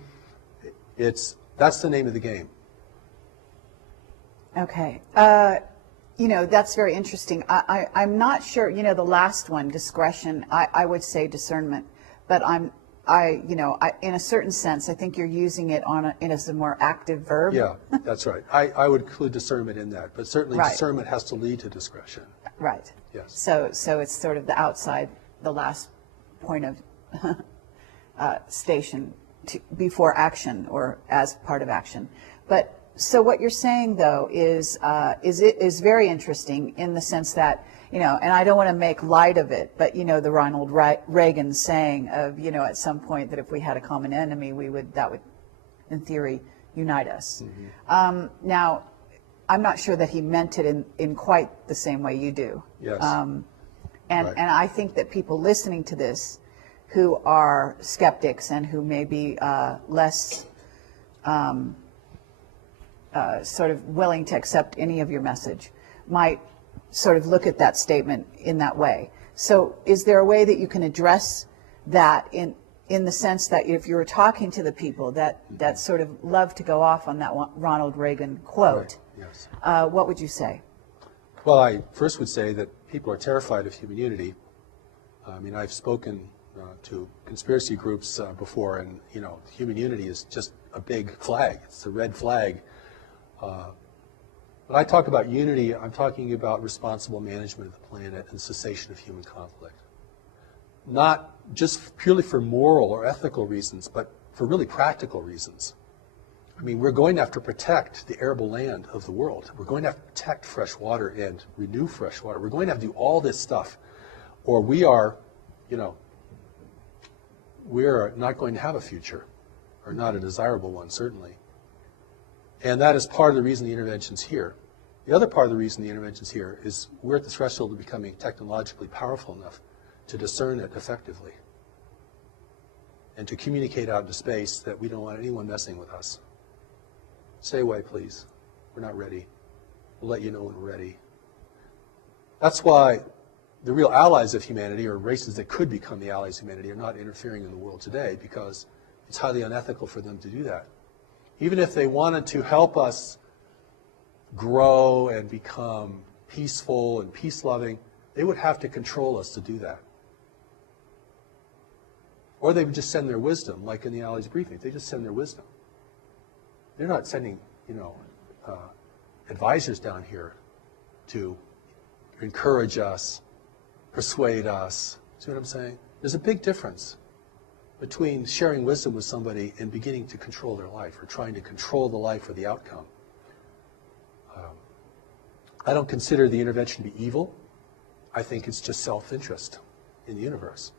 That's the name of the game. Okay. That's very interesting. I'm not sure, the last one, discretion, I would say discernment, but in a certain sense, I think you're using it as a more active verb. Yeah, that's right. I would include discernment in that, but certainly Right. discernment has to lead to discretion. Right. Yes. So it's sort of the outside, the last point of station before action or as part of action. But so what you're saying though is very interesting in the sense that, and I don't want to make light of it, but the Ronald Reagan saying of, at some point that if we had a common enemy, that would in theory unite us. Mm-hmm. Now, I'm not sure that he meant it in quite the same way you do. Yes. And Right. and I think that people listening to this who are skeptics and who may be less sort of willing to accept any of your message might sort of look at that statement in that way. So is there a way that you can address that in the sense that if you were talking to the people that sort of love to go off on that Ronald Reagan quote, Right. Yes. What would you say? Well, I first would say that people are terrified of human unity. I mean, I've spoken to conspiracy groups before, and human unity is just a big flag. It's a red flag. When I talk about unity, I'm talking about responsible management of the planet and cessation of human conflict. Not just purely for moral or ethical reasons, but for really practical reasons. I mean, we're going to have to protect the arable land of the world. We're going to have to protect fresh water and renew fresh water. We're going to have to do all this stuff, or we are not going to have a future, or not a desirable one, certainly. And that is part of the reason the intervention's here. The other part of the reason the intervention's here is we're at the threshold of becoming technologically powerful enough to discern it effectively and to communicate out into space that we don't want anyone messing with us. Stay away, please. We're not ready. We'll let you know when we're ready. That's why the real allies of humanity, or races that could become the allies of humanity, are not interfering in the world today, because it's highly unethical for them to do that. Even if they wanted to help us grow and become peaceful and peace-loving, they would have to control us to do that. Or they would just send their wisdom, like in the Allies briefing. They just send their wisdom. They're not sending, advisors down here to encourage us, persuade us. See what I'm saying? There's a big difference between sharing wisdom with somebody and beginning to control their life, or trying to control the life or the outcome. I don't consider the intervention to be evil. I think it's just self-interest in the universe.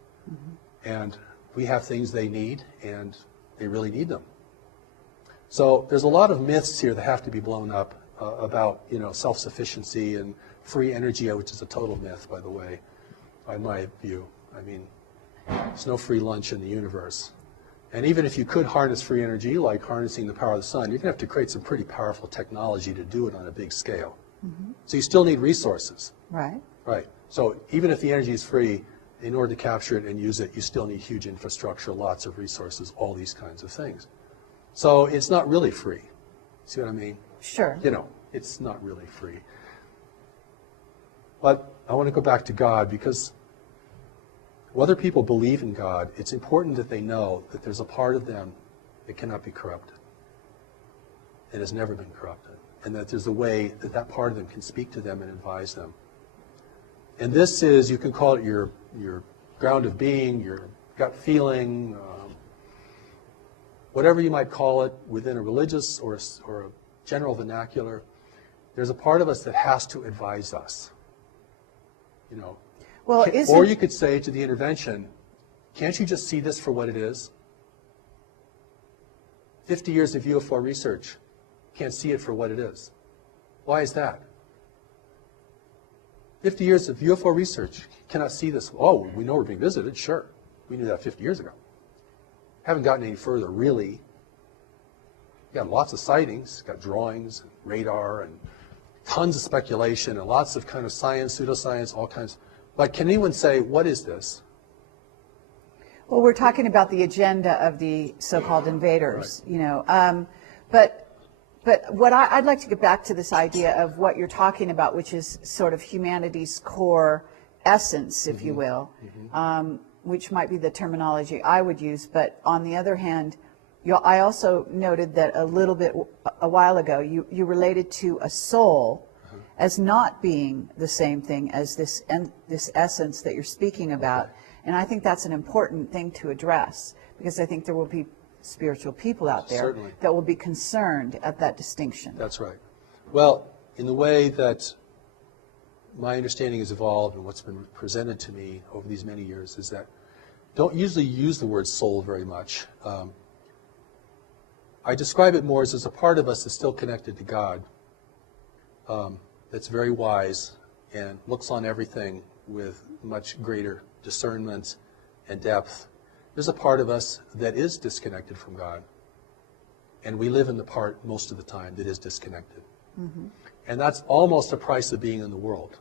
And we have things they need, and they really need them. So there's a lot of myths here that have to be blown up about, you know, self-sufficiency and free energy, which is a total myth, by the way, in my view. I mean, there's no free lunch in the universe. And even if you could harness free energy, like harnessing the power of the sun, you're going to have to create some pretty powerful technology to do it on a big scale. So you still need resources. Right. Right. So even if the energy is free, in order to capture it and use it, you still need huge infrastructure, lots of resources, all these kinds of things. So it's not really free. See what I mean? Sure. You know, it's not really free. But I want to go back to God, because whether people believe in God, it's important that they know that there's a part of them that cannot be corrupted. It has never been corrupted. And that there's a way that that part of them can speak to them and advise them. And this is, you can call it your ground of being, your gut feeling, whatever you might call it within a religious or a general vernacular. There's a part of us that has to advise us. You know, Well, or you could say to the intervention, can't you just see this for what it is? 50 years of UFO research, can't see it for what it is. Why is that? 50 years of UFO research, cannot see this. Oh, we know we're being visited, sure. We knew that 50 years ago. Haven't gotten any further, really. Got lots of sightings, got drawings, and radar, and tons of speculation, and lots of kind of science, pseudoscience, all kinds. But can anyone say, what is this? Well, we're talking about the agenda of the so-called invaders, you know. But what I'd like to get back to this idea of what you're talking about, which is sort of humanity's core essence, if you will, which might be the terminology I would use. But on the other hand, I also noted that a while ago, you related to a soul as not being the same thing as this essence that you're speaking about. And I think that's an important thing to address, because I think there will be spiritual people out there Certainly. that will be concerned at that distinction. That's right. Well, in the way that my understanding has evolved and what's been presented to me over these many years is that don't usually use the word soul very much. I describe it more as a part of us that's still connected to God, that's very wise and looks on everything with much greater discernment and depth. There's a part of us that is disconnected from God. And we live in the part most of the time that is disconnected. And that's almost the price of being in the world.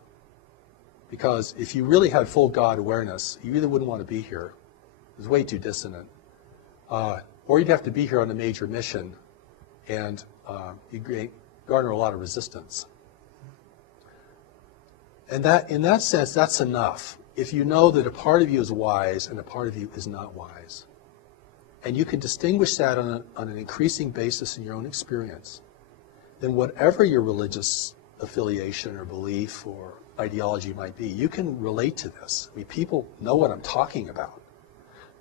Because if you really had full God awareness, you either wouldn't want to be here. It's way too dissonant. Or you'd have to be here on a major mission, and you'd garner a lot of resistance. And that, in that sense, that's enough. If you know that a part of you is wise and a part of you is not wise, and you can distinguish that on an increasing basis in your own experience, then whatever your religious affiliation or belief or ideology might be, you can relate to this. I mean, people know what I'm talking about.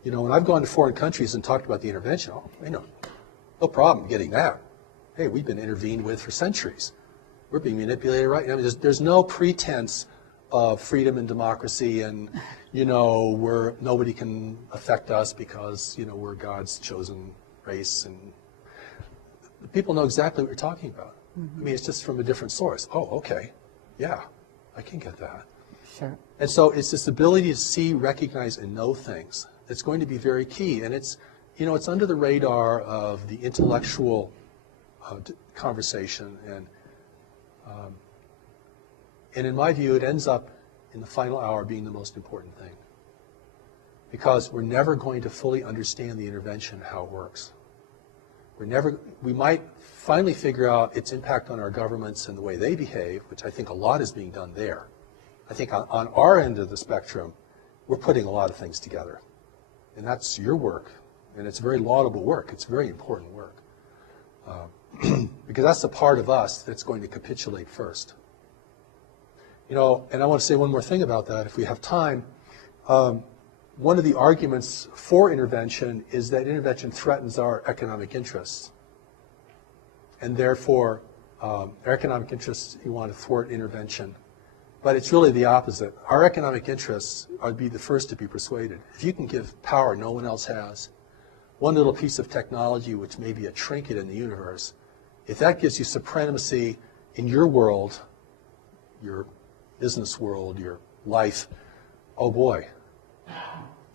You know, when I've gone to foreign countries and talked about the intervention, no problem getting that. Hey, we've been intervened with for centuries. We're being manipulated right now. I mean, there's no pretense of freedom and democracy and, where nobody can affect us because, we're God's chosen race. And people know exactly what you're talking about. I mean, it's just from a different source. Oh, okay. Yeah, I can get that. Sure. And so it's this ability to see, recognize, and know things that's going to be very key. And it's, it's under the radar of the intellectual conversation. And in my view, it ends up in the final hour being the most important thing. Because we're never going to fully understand the intervention, how it works. We might finally figure out its impact on our governments and the way they behave, which I think a lot is being done there. I think on our end of the spectrum, we're putting a lot of things together. And that's your work. And it's very laudable work. It's very important work. Because that's the part of us that's going to capitulate first. And I want to say one more thing about that, if we have time. One of the arguments for intervention is that intervention threatens our economic interests. And therefore, our economic interests, you want to thwart intervention. But it's really the opposite. Our economic interests would be the first to be persuaded. If you can give power no one else has, one little piece of technology which may be a trinket in the universe, if that gives you supremacy in your world, your business world, your life, oh boy,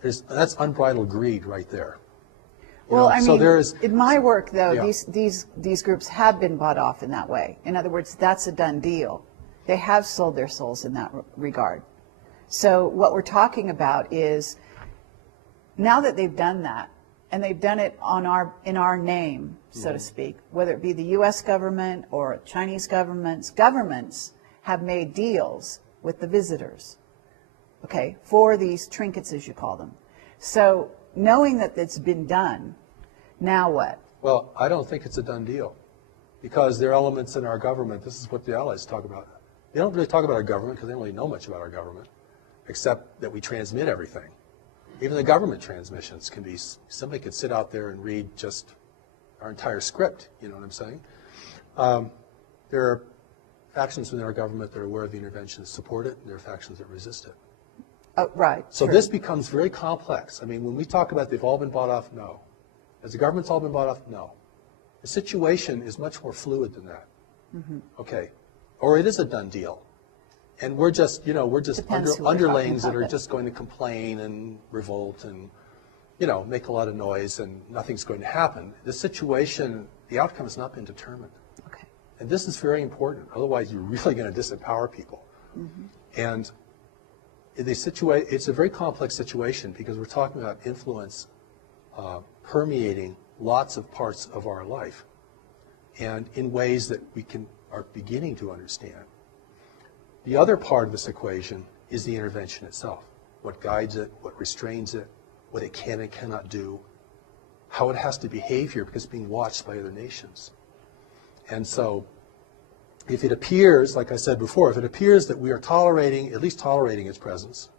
that's unbridled greed right there. Well, I so mean, there is, in my work, though, yeah. these groups have been bought off in that way. In other words, that's a done deal. They have sold their souls in that regard. So what we're talking about is, now that they've done that, and they've done it in our name, so to speak, whether it be the U.S. government or Chinese governments have made deals with the visitors, okay, for these trinkets, as you call them. So knowing that it's been done, now what? well, I don't think it's a done deal, because there are elements in our government, this is what the Allies talk about. They don't really talk about our government because they don't really know much about our government, except that we transmit everything. Even the government transmissions can be, somebody could sit out there and read just our entire script, you know what I'm saying? There are factions within our government that are aware of the intervention that support it, and there are factions that resist it. Oh, right. So true. this becomes very complex. I mean, when we talk about they've all been bought off, no. Has the government's all been bought off? No. The situation is much more fluid than that. Mm-hmm. Okay. Or it is a done deal. And we're just, Depends who we're underlings talking that are about. just going to complain and revolt and, make a lot of noise, and nothing's going to happen. The situation, the outcome has not been determined. Okay. And this is very important. Otherwise, you're really going to disempower people. Mm-hmm. And it's a very complex situation, because we're talking about influence permeating lots of parts of our life, and in ways that we are beginning to understand. The other part of this equation is the intervention itself. What guides it, what restrains it, what it can and cannot do, how it has to behave here because it's being watched by other nations. And so if it appears, like I said before, if it appears that we are at least tolerating its presence,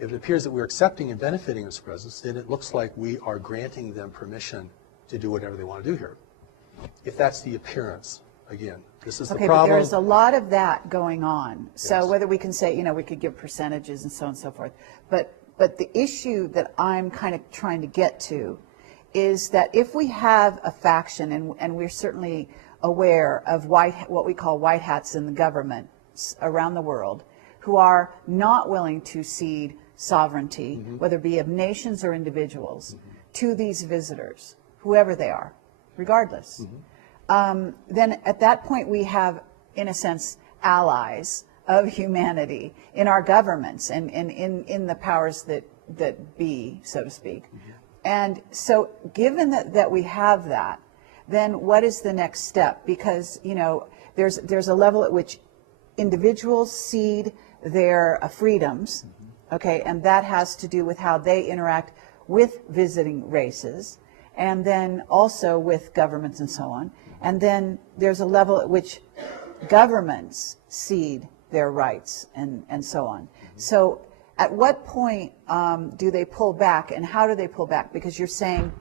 if it appears that we're accepting and benefiting its presence, then it looks like we are granting them permission to do whatever they want to do here. If that's the appearance, again, this is the problem. Okay, but there's a lot of that going on. So Yes. whether we can say, we could give percentages and so on and so forth, but the issue that I'm kind of trying to get to is that if we have a faction, and we're certainly aware of what we call white hats in the government around the world, who are not willing to cede sovereignty, whether it be of nations or individuals, to these visitors, whoever they are, regardless. Then at that point we have, in a sense, allies of humanity in our governments and in the powers that be, so to speak. And so given that we have that, then what is the next step? Because, there's a level at which individuals cede their freedoms, okay, and that has to do with how they interact with visiting races, and then also with governments and so on. And then there's a level at which governments cede their rights and so on. So at what point do they pull back, and how do they pull back? Because you're saying,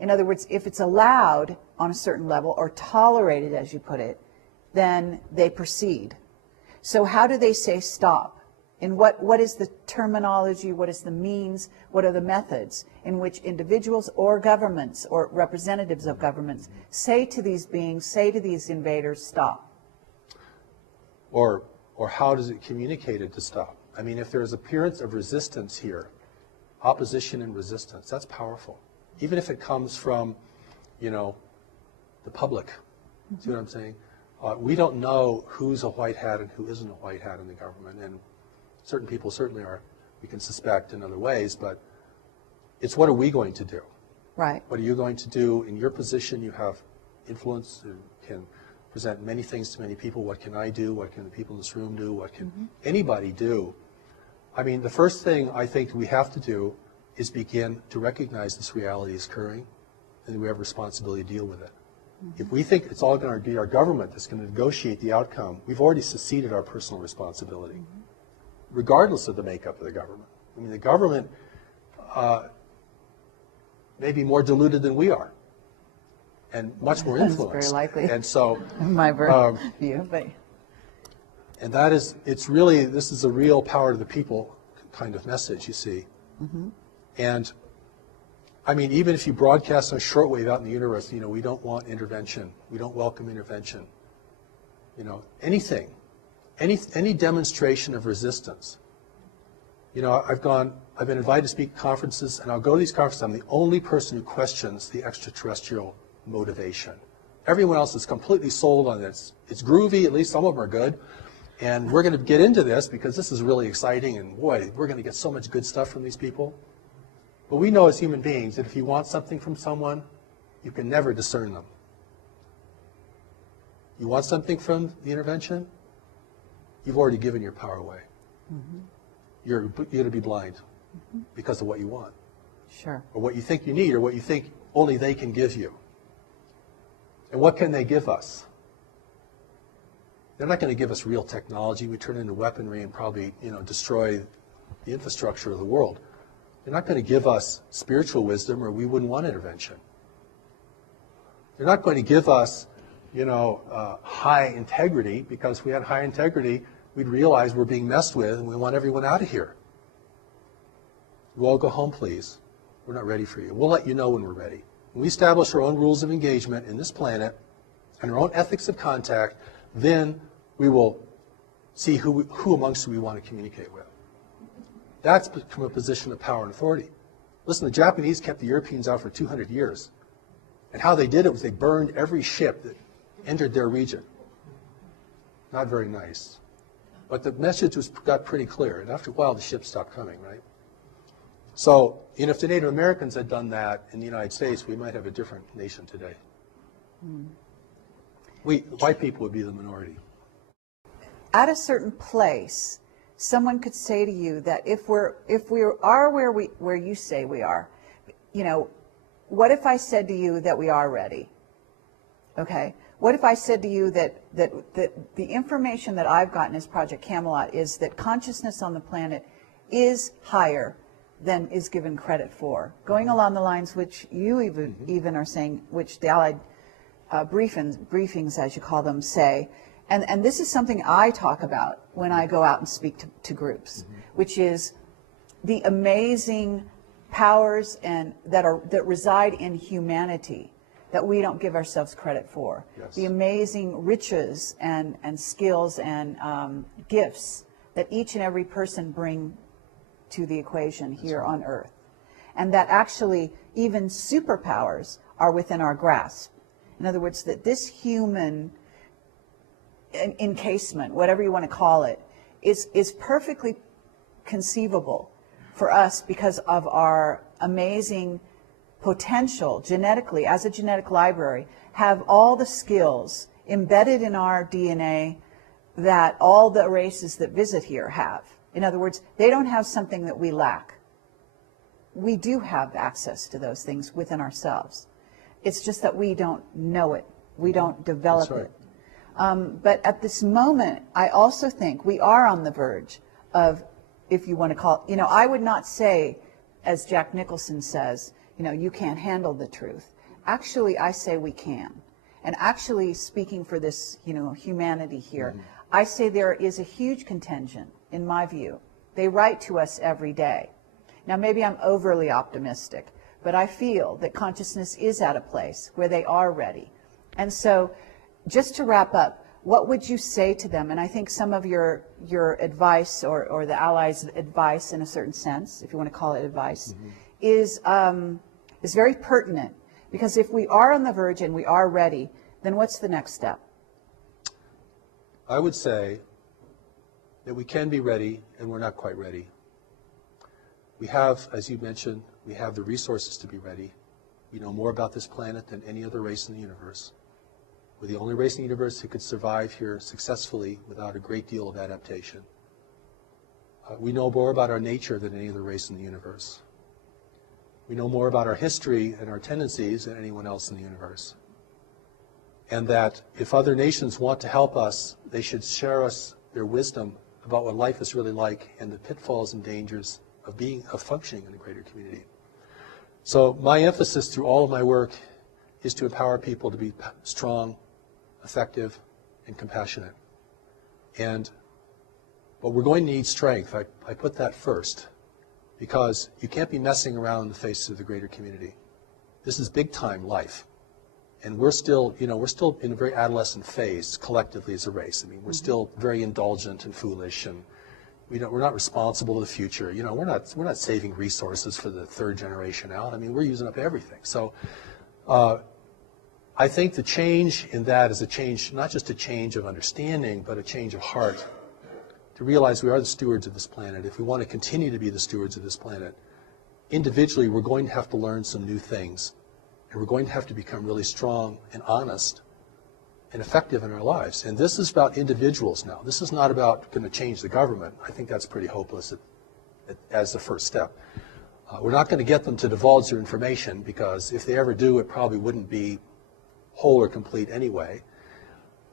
in other words, if it's allowed on a certain level or tolerated, as you put it, then they proceed. So how do they say stop? And what is the terminology, what is the means, what are the methods in which individuals or governments or representatives of governments say to these beings, say to these invaders, stop? Or how does it communicate it to stop? I mean, if there's appearance of resistance here, opposition and resistance, that's powerful. Even if it comes from, the public. See what I'm saying? We don't know who's a white hat and who isn't a white hat in the government, and certain people certainly are, we can suspect in other ways, but it's what are we going to do? Right. What are you going to do? In your position, you have influence and can present many things to many people. What can I do? What can the people in this room do? What can anybody do? I mean, the first thing I think we have to do is begin to recognize this reality is occurring, and we have a responsibility to deal with it. If we think it's all going to be our government that's going to negotiate the outcome, we've already seceded our personal responsibility, regardless of the makeup of the government. I mean, the government may be more diluted than we are, and much more influenced. That's very likely. And so, My view, but And that is, it's really, this is a real power to the people kind of message, you see. And I mean, even if you broadcast on shortwave out in the universe, you know, we don't want intervention. We don't welcome intervention. You know, anything, any demonstration of resistance. You know, I've been invited to speak at conferences, and I'll go to these conferences. I'm the only person who questions the extraterrestrial motivation. Everyone else is completely sold on this. It's groovy, at least some of them are good. And we're going to get into this because this is really exciting, and boy, we're going to get so much good stuff from these people. But we know as human beings that if you want something from someone, you can never discern them. You want something from the intervention, you've already given your power away. You're going to be blind because of what you want. Sure. Or what you think you need, or what you think only they can give you. And what can they give us? They're not going to give us real technology. We turn into weaponry and probably, you know, destroy the infrastructure of the world. They're not going to give us spiritual wisdom, or we wouldn't want intervention. They're not going to give us, you know, high integrity, because if we had high integrity, we'd realize we're being messed with and we want everyone out of here. You all go home, please. We're not ready for you. We'll let you know when we're ready. When we establish our own rules of engagement in this planet and our own ethics of contact, then we will see who amongst we want to communicate with. That's become a position of power and authority. Listen, the Japanese kept the Europeans out for 200 years. And how they did it was they burned every ship that entered their region. Not very nice. But the message got pretty clear. And after a while, the ships stopped coming, right? So, you know, if the Native Americans had done that in the United States, we might have a different nation today. White people would be the minority. At a certain place, someone could say to you that if we are where you say we are, you know, what if I said to you that we are ready? Okay. What if I said to you that the information that I've gotten as Project Camelot is that consciousness on the planet is higher than is given credit for, going along the lines which you even are saying, which the Allied briefings, as you call them, say. And this is something I talk about when I go out and speak to groups, which is the amazing powers that reside in humanity that we don't give ourselves credit for. Yes. The amazing riches and skills and gifts that each and every person bring to the equation here on Earth. And that actually even superpowers are within our grasp. In other words, that this human encasement, whatever you want to call it, is perfectly conceivable for us because of our amazing potential genetically, as a genetic library, have all the skills embedded in our DNA that all the races that visit here have. In other words, they don't have something that we lack. We do have access to those things within ourselves. It's just that we don't know it. We don't develop it. But at this moment, I also think we are on the verge of, if you want to call it, you know, I would not say, as Jack Nicholson says, you know, you can't handle the truth. Actually, I say we can. And actually, speaking for this, you know, humanity here, I say there is a huge contingent, in my view. They write to us every day. Now, maybe I'm overly optimistic, but I feel that consciousness is at a place where they are ready. And so, just to wrap up, what would you say to them? And I think some of your advice, or the Allies' advice in a certain sense, if you want to call it advice, is very pertinent. Because if we are on the verge and we are ready, then what's the next step? I would say that we can be ready, and we're not quite ready. We have, as you mentioned, we have the resources to be ready. We know more about this planet than any other race in the universe. We're the only race in the universe who could survive here successfully without a great deal of adaptation. We know more about our nature than any other race in the universe. We know more about our history and our tendencies than anyone else in the universe. And that if other nations want to help us, they should share us their wisdom about what life is really like and the pitfalls and dangers of functioning in a greater community. So my emphasis through all of my work is to empower people to be strong, effective, and compassionate. And But we're going to need strength. I put that first, because you can't be messing around in the face of the greater community. This is big time life. And we're still, we're still in a very adolescent phase collectively as a race. I mean, we're still very indulgent and foolish, and we're not responsible to the future. We're not saving resources for the third generation out. I mean, we're using up everything. So I think the change in that is a change, not just a change of understanding, but a change of heart, to realize we are the stewards of this planet. If we want to continue to be the stewards of this planet, individually we're going to have to learn some new things. And we're going to have to become really strong and honest and effective in our lives. And this is about individuals now. This is not about going to change the government. I think that's pretty hopeless as the first step. We're not going to get them to divulge their information, because if they ever do, it probably wouldn't be whole or complete anyway.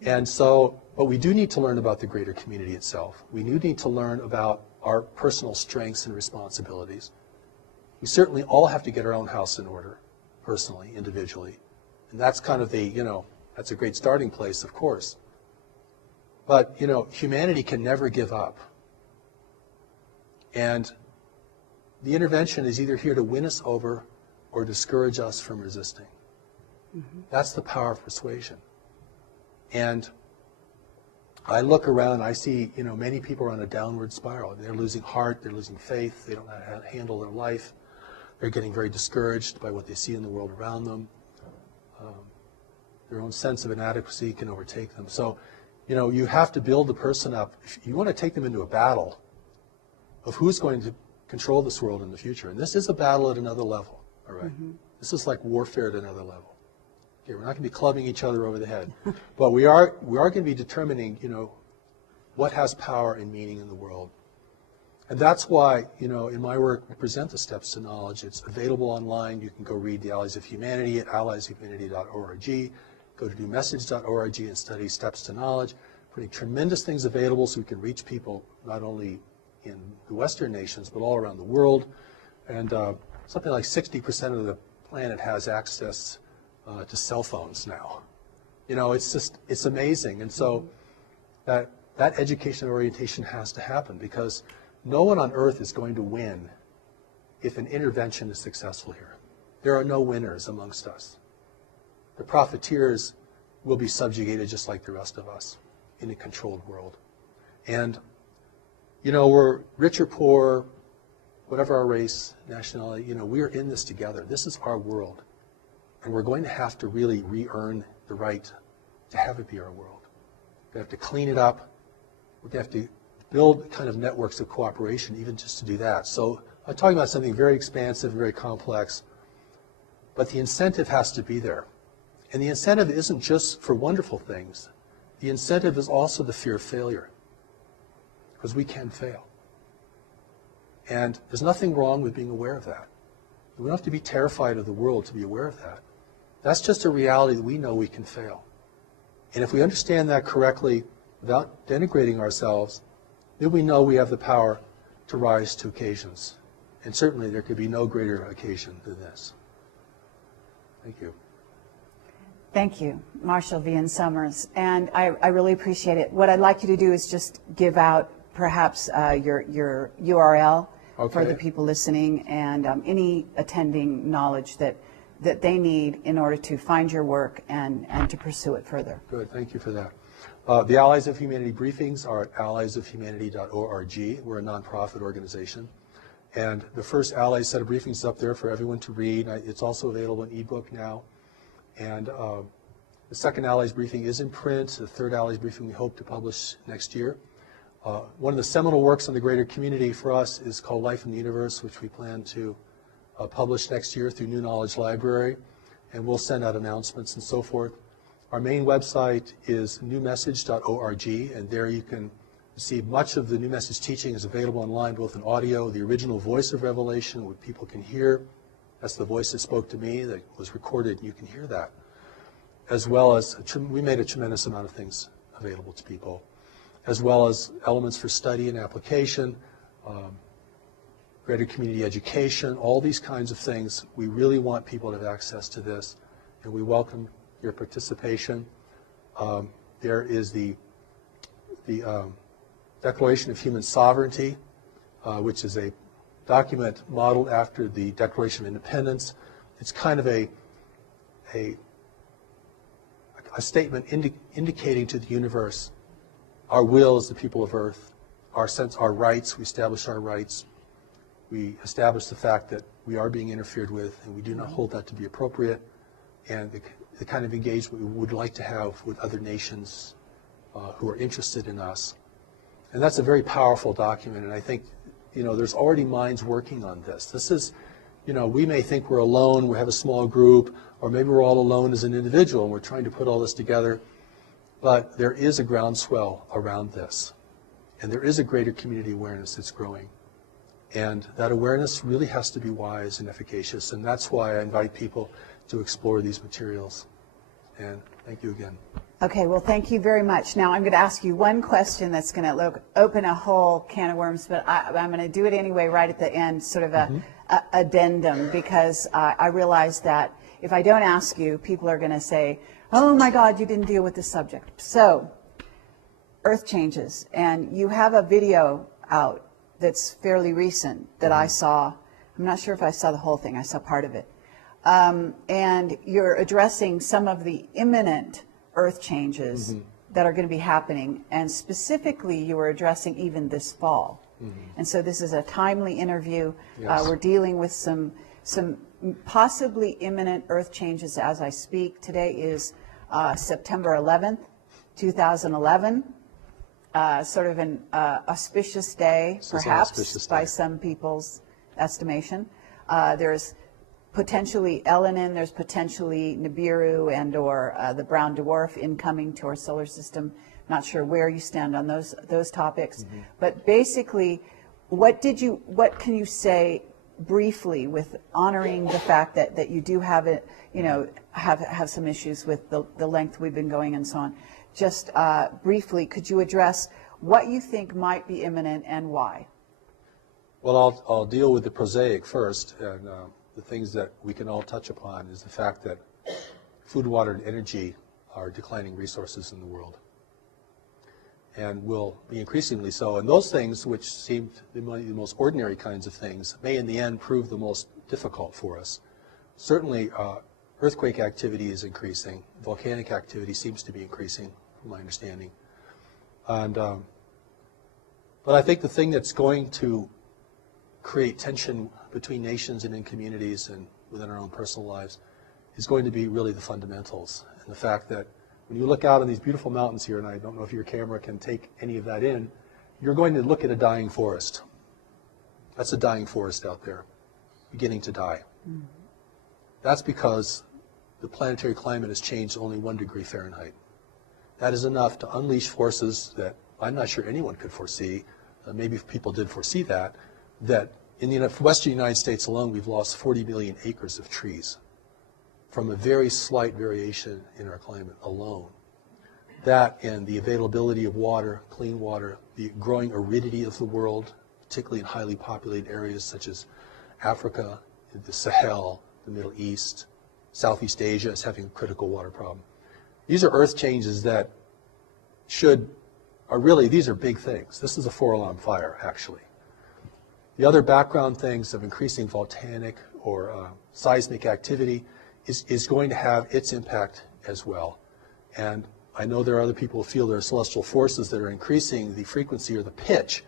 And so, but we do need to learn about the greater community itself. We do need to learn about our personal strengths and responsibilities. We certainly all have to get our own house in order, personally, individually. And that's kind of that's a great starting place, of course. But, humanity can never give up. And the intervention is either here to win us over or discourage us from resisting. That's the power of persuasion. And I look around, I see, many people are on a downward spiral. They're losing heart, they're losing faith, they don't know how to handle their life. They're getting very discouraged by what they see in the world around them. Their own sense of inadequacy can overtake them. So, you have to build the person up. If you want to take them into a battle of who's going to control this world in the future. And this is a battle at another level, all right? This is like warfare at another level. Okay, we're not going to be clubbing each other over the head. But we are going to be determining, what has power and meaning in the world. And that's why, in my work, we present the Steps to Knowledge. It's available online. You can go read the Allies of Humanity at alliesofhumanity.org. Go to newmessage.org and study Steps to Knowledge. Putting tremendous things available so we can reach people not only in the Western nations, but all around the world. And something like 60% of the planet has access to cell phones now. It's amazing. And so that education and orientation has to happen, because no one on earth is going to win if an intervention is successful here. There are no winners amongst us. The profiteers will be subjugated just like the rest of us in a controlled world. And, we're rich or poor, whatever our race, nationality, we're in this together. This is our world. And we're going to have to really re-earn the right to have it be our world. We have to clean it up. We're going to have to build kind of networks of cooperation, even just to do that. So I'm talking about something very expansive, very complex, but the incentive has to be there. And the incentive isn't just for wonderful things. The incentive is also the fear of failure, because we can fail. And there's nothing wrong with being aware of that. We don't have to be terrified of the world to be aware of that. That's just a reality that we know we can fail. And if we understand that correctly, without denigrating ourselves, then we know we have the power to rise to occasions. And certainly there could be no greater occasion than this. Thank you. Thank you, Marshall Vian Summers. And I really appreciate it. What I'd like you to do is just give out perhaps your URL for the people listening, and any attending knowledge that they need in order to find your work and to pursue it further. Good, thank you for that. The Allies of Humanity briefings are at alliesofhumanity.org. We're a nonprofit organization. And the first Allies set of briefings is up there for everyone to read. It's also available in ebook now. And the second Allies briefing is in print. The third Allies briefing we hope to publish next year. One of the seminal works on the greater community for us is called Life in the Universe, which we plan to publish next year through New Knowledge Library. And we'll send out announcements and so forth. Our main website is newmessage.org, and there you can see much of the New Message teaching is available online, both in audio, the original voice of Revelation, what people can hear. That's the voice that spoke to me, that was recorded, and you can hear that. As well as, we made a tremendous amount of things available to people, as well as elements for study and application, greater community education, all these kinds of things. We really want people to have access to this, and we welcome your participation. There is the Declaration of Human Sovereignty, which is a document modeled after the Declaration of Independence. It's kind of a statement indicating to the universe our will as the people of Earth, our rights. We establish our rights. We establish the fact that we are being interfered with, and we do not hold that to be appropriate, and the kind of engagement we would like to have with other nations who are interested in us. And that's a very powerful document, and I think, there's already minds working on this. This is, we may think we're alone, we have a small group, or maybe we're all alone as an individual, and we're trying to put all this together, but there is a groundswell around this, and there is a greater community awareness that's growing. And that awareness really has to be wise and efficacious, and that's why I invite people to explore these materials. And thank you again. Okay, well, thank you very much. Now I'm going to ask you one question that's going to open a whole can of worms, but I'm going to do it anyway right at the end, sort of a addendum, because I realize that if I don't ask you, people are going to say, oh my God, you didn't deal with the subject. So, Earth changes, and you have a video out that's fairly recent that I saw. I'm not sure if I saw the whole thing. I saw part of it. And you're addressing some of the imminent Earth changes that are going to be happening, and specifically you were addressing even this fall. And so this is a timely interview. Yes. We're dealing with some possibly imminent Earth changes as I speak. Today is September 11th, 2011. Sort of an auspicious day, perhaps, auspicious by day. some people's estimation. There's potentially Elenin, there's potentially Nibiru and or the brown dwarf incoming to our solar system. Not sure where you stand on those topics. But basically, what can you say briefly with honoring the fact that you do have it, have some issues with the length we've been going and so on. Just briefly, could you address what you think might be imminent and why? Well, I'll deal with the prosaic first, and the things that we can all touch upon is the fact that food, water, and energy are declining resources in the world, and will be increasingly so. And those things, which seemed the most ordinary kinds of things, may in the end prove the most difficult for us. Certainly, earthquake activity is increasing. Volcanic activity seems to be increasing, from my understanding. And but I think the thing that's going to create tension between nations and in communities and within our own personal lives is going to be really the fundamentals. And the fact that when you look out on these beautiful mountains here, and I don't know if your camera can take any of that in, you're going to look at a dying forest. That's a dying forest out there, beginning to die. That's because the planetary climate has changed only 1 degree Fahrenheit. That is enough to unleash forces that I'm not sure anyone could foresee. Maybe people did foresee that in the western United States alone, we've lost 40 million acres of trees from a very slight variation in our climate alone. That and the availability of water, clean water, the growing aridity of the world, particularly in highly populated areas such as Africa, the Sahel, the Middle East, Southeast Asia is having a critical water problem. These are earth changes that these are big things. This is a 4-alarm fire, actually. The other background things of increasing volcanic or seismic activity is going to have its impact as well. And I know there are other people who feel there are celestial forces that are increasing the frequency or the pitch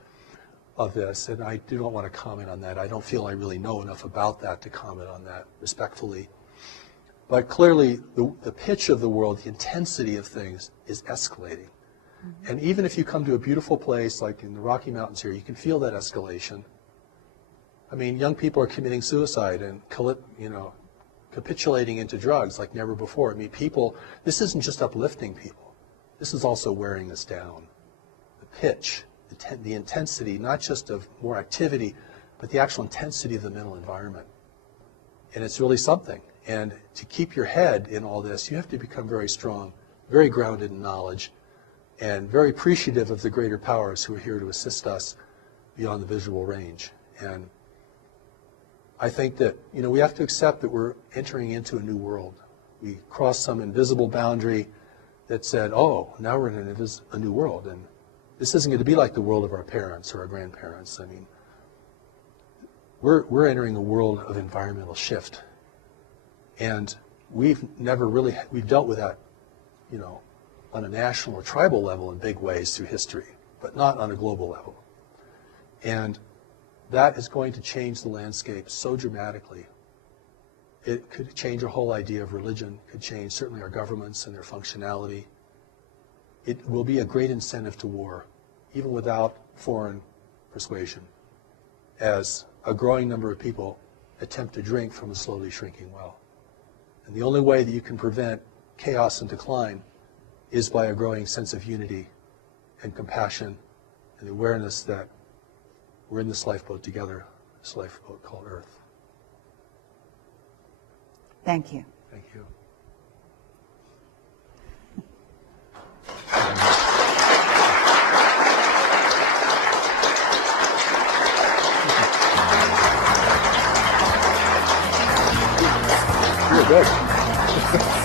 of this, and I do not want to comment on that. I don't feel I really know enough about that to comment on that respectfully. But clearly, the pitch of the world, the intensity of things is escalating. And even if you come to a beautiful place like in the Rocky Mountains here, you can feel that escalation. I mean, young people are committing suicide and capitulating into drugs like never before. I mean, this isn't just uplifting people. This is also wearing us down. The pitch, the intensity, not just of more activity, but the actual intensity of the mental environment. And it's really something. And to keep your head in all this, you have to become very strong, very grounded in knowledge, and very appreciative of the greater powers who are here to assist us beyond the visual range. And I think that, we have to accept that we're entering into a new world. We crossed some invisible boundary that said, oh, now we're in a new world. And This isn't going to be like the world of our parents or our grandparents. I mean, we're entering a world of environmental shift. And we've dealt with that, on a national or tribal level in big ways through history, but not on a global level. And that is going to change the landscape so dramatically. It could change our whole idea of religion, could change certainly our governments and their functionality. It will be a great incentive to war, even without foreign persuasion, as a growing number of people attempt to drink from a slowly shrinking well. And the only way that you can prevent chaos and decline is by a growing sense of unity and compassion and the awareness that we're in this lifeboat together, this lifeboat called Earth. Thank you. Thank you. You're good.